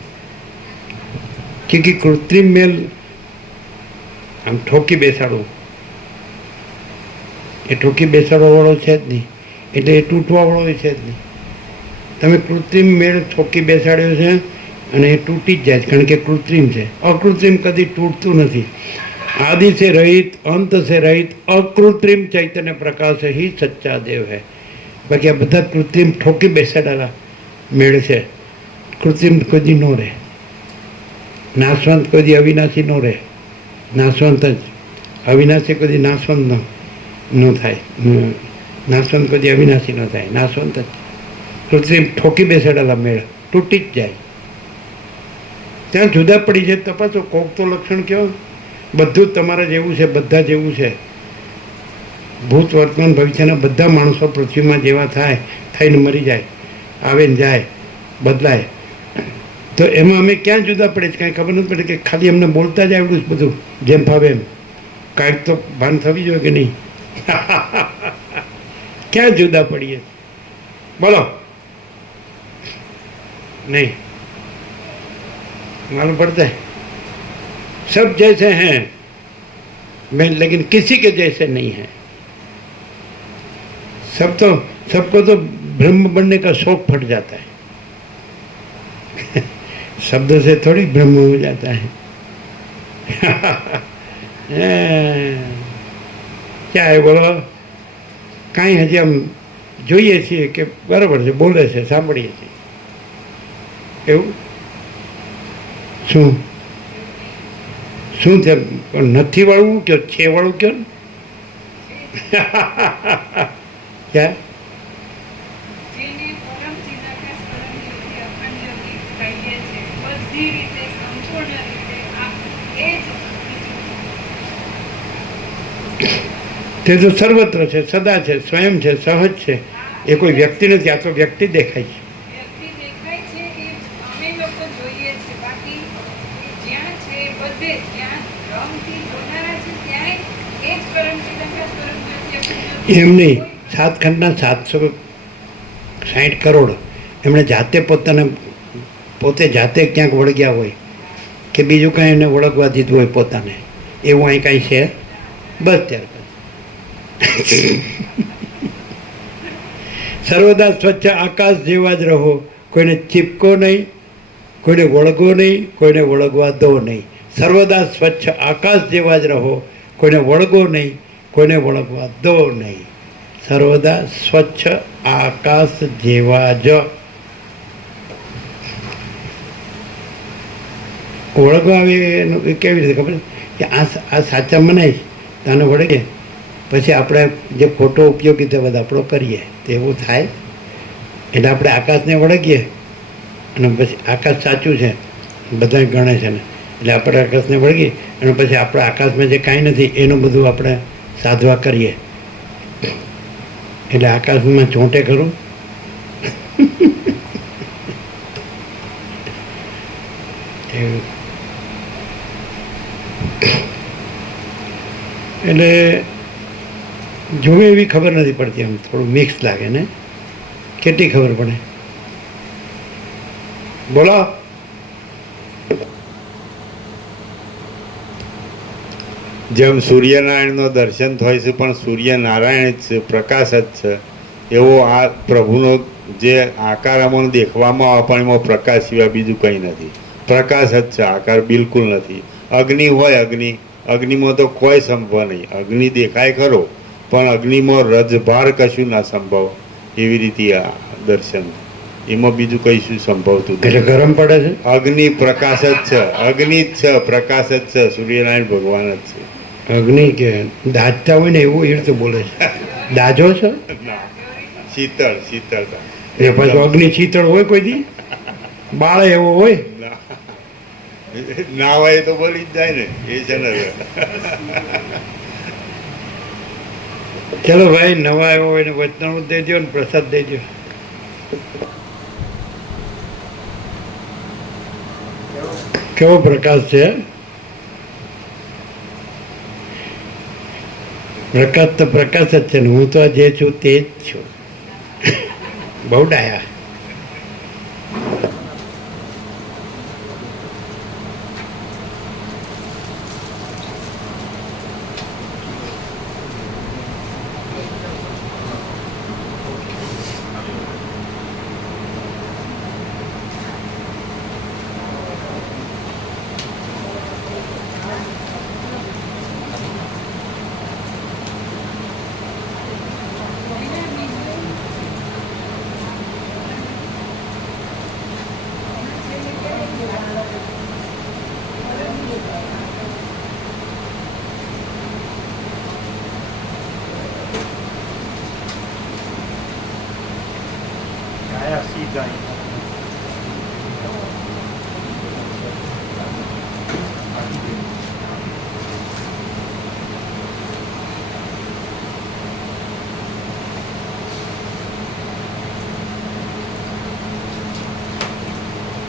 क्योंकि कृत्रिम मेल આમ ઠોકી બેસાડો, એ ઠોકી બેસાડવાવાળો છે જ નહીં, એટલે એ તૂટવાવાળો છે જ નહીં. તમે કૃત્રિમ મેળ ઠોકી બેસાડ્યો છે અને એ તૂટી જ જાય છે, કારણ કે કૃત્રિમ છે. અકૃત્રિમ કદી તૂટતું નથી. આદિ से रहित, अंत से रहित, अकृत्रिम चैतन्य प्रकाश ही सच्चा देव है. બાકી આ બધા કૃત્રિમ ઠોકી બેસાડેલા મેળ છે. કૃત્રિમ કોઈ નો રહે, નાશવંત કોઈ અવિનાશી નો રહે. નાશવંત જ, અવિનાશી કોઈ નાશવંત ન થાય, નાશવંત કોઈ અવિનાશી ન થાય, નાશવંત જ. કૃત્રિમ ઠોકી બેસાડેલા મેળ તૂટી જ જાય. ત્યાં જુદા પડી જાય. તપાસો કોક તો લક્ષણ કયો, બધું જ તમારા જેવું છે, બધા જેવું છે. ભૂત વર્તમાન ભવિષ્યના બધા માણસો પૃથ્વીમાં જેવા થાય, થઈને મરી જાય, આવે ને જાય, બદલાય. તો એમાં અમે ક્યાં જુદા પડે છે? કાંઈ ખબર નથી પડે કે ખાલી અમને બોલતા જ આવડું જ બધું જેમ ફાવે એમ. કાંઈક તો ભાન થવી જોઈએ કે નહીં? ક્યાં જુદા પડીએ? બોલો. नहीं मालूम पड़ता है? सब जैसे हैं मैं, लेकिन किसी के जैसे नहीं है. सबको तो ब्रह्म बनने का शौक फट जाता है. शब्द से थोड़ी ब्रह्म हो जाता है. क्या है बोलो? કાંઈ હજી આમ જોઈએ છીએ કે બરાબર છે, બોલે છે, સાંભળીએ છીએ. એવું શું છે? પણ નથી વાળવું કયો, છે વાળવું કયો ને? ક્યાં તે તો સર્વત્ર છે, સદા છે, સ્વયં છે, સહજ છે. એ કોઈ વ્યક્તિ નથી. આ તો વ્યક્તિ દેખાય છે. એમ નહીં. 7 ખંડના 760 કરોડ એમણે જાતે પોતે જાતે ક્યાંક વળગ્યા હોય કે બીજું કાંઈ એને વળગવા દીધું હોય પોતાને, એવું અહીં કાંઈ છે? બસ ત્યાર પછી સર્વદા સ્વચ્છ આકાશ જેવા જ રહો, કોઈને ચીપકો નહીં, કોઈને વળગો નહીં, કોઈને વળગવા દો નહીં. સર્વદા સ્વચ્છ આકાશ જેવા જ રહો, કોઈને વળગો નહીં, કોઈને વળગવા દો નહીં. સર્વદા સ્વચ્છ આકાશ જેવા જ. વળગવા આવે એનું એ કેવી રીતે ખબર કે આ સાચા મનાય તો આને વળગે, પછી આપણે જે ખોટો ઉપયોગી તે બધા આપણો કરીએ તો એવું થાય. એટલે આપણે આકાશને વળગીએ અને પછી આકાશ સાચું છે બધા ગણે છે ને, એટલે આપણે આકાશને વળગીએ અને પછી આપણે આકાશમાં જે કાંઈ નથી એનું બધું આપણે સાધવા કરીએ. એટલે આકાશમાં ચોંટે ખરું. એટલે જોવે એવી ખબર નથી પડતી, આમ થોડું મિક્સ લાગે ને. કેટલી ખબર પડે બોલો? જેમ સૂર્યનારાયણનો દર્શન થાય છે પણ સૂર્યનારાયણ જ છે, પ્રકાશ જ છે, એવો આ પ્રભુનો જે આકાર અમને દેખવામાં આવે પણ એમાં પ્રકાશ સિવાય બીજું કંઈ નથી. પ્રકાશ જ છે, આકાર બિલકુલ નથી. અગ્નિ હોય, અગ્નિમાં તો કોઈ સંભવ નહીં. અગ્નિ દેખાય ખરો પણ અગ્નિમાં રજભાર કશું ના સંભવ. એવી રીતે આ દર્શન, એમાં બીજું કંઈ શું સંભવતું એટલે ગરમ પડે છે. અગ્નિ પ્રકાશ જ છે, અગ્નિ જ છે, પ્રકાશ જ છે, સૂર્યનારાયણ ભગવાન જ છે. અગ્નિ કે દાજતા હોય ને એવું એ રીતે બોલે છે. દાજો છે ના, શીતળ શીતળતા. એ પાછું અગ્નિ શીતળ હોય કોઈ દી? બાળે એવો હોય? ના હોય તો બોલી જ જાય ને, એ છે ને. ચલો ભાઈ, નવા આવ્યો હોય ને વચનામૃત દઈ દો ને પ્રસાદ દઈ દો. કેવો પ્રકાશ છે! પ્રકાશ તો પ્રકાશ જ છે ને, હું તો જે છું તે જ છું. બહુ ડાયા.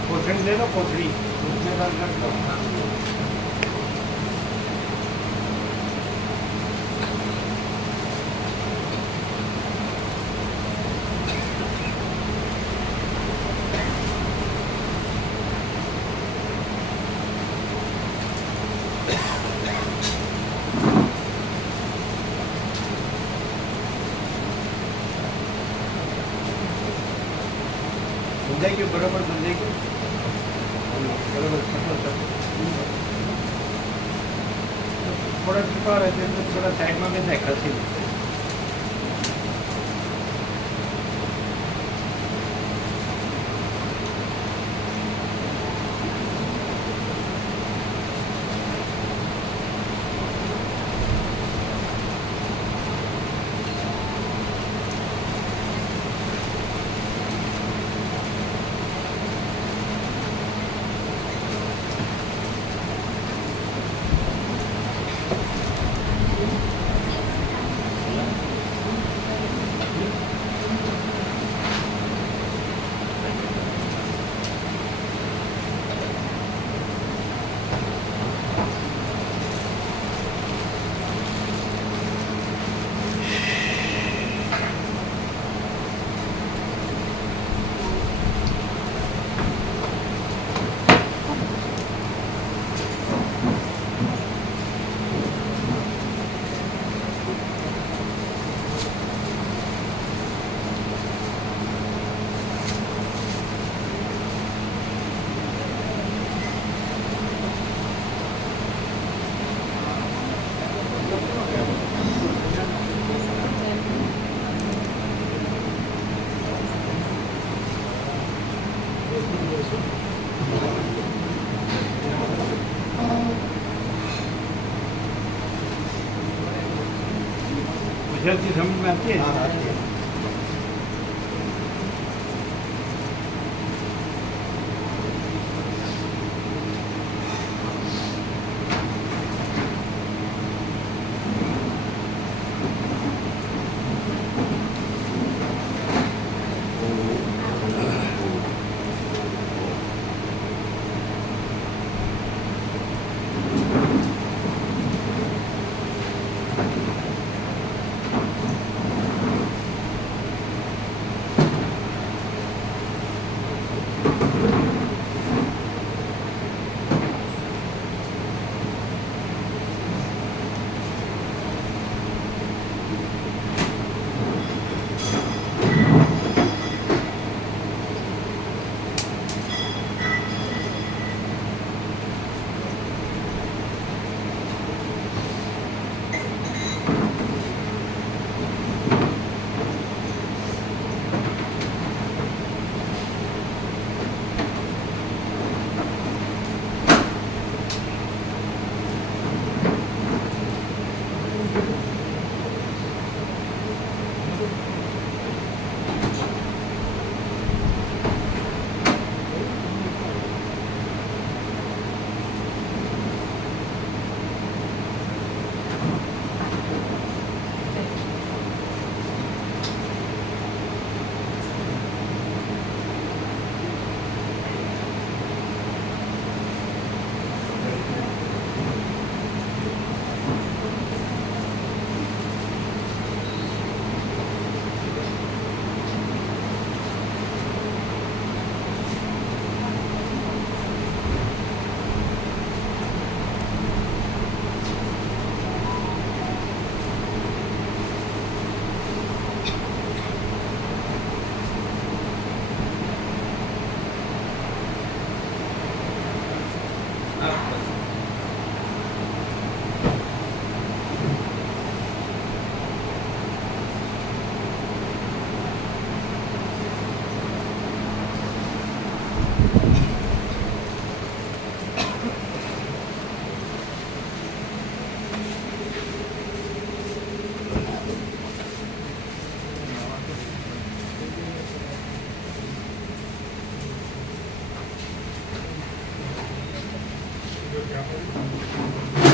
કોથળી દે દો, કોથળી. સમજાઈ ગયું? બરોબર સમજાઈ ગયું? બરોબર. થોડા છુપા રહે છે, થોડા સાઈડમાં બી થાય ખસી. ગુજરાતી સમજમાં આતી हाँ है? आती है। Gracias.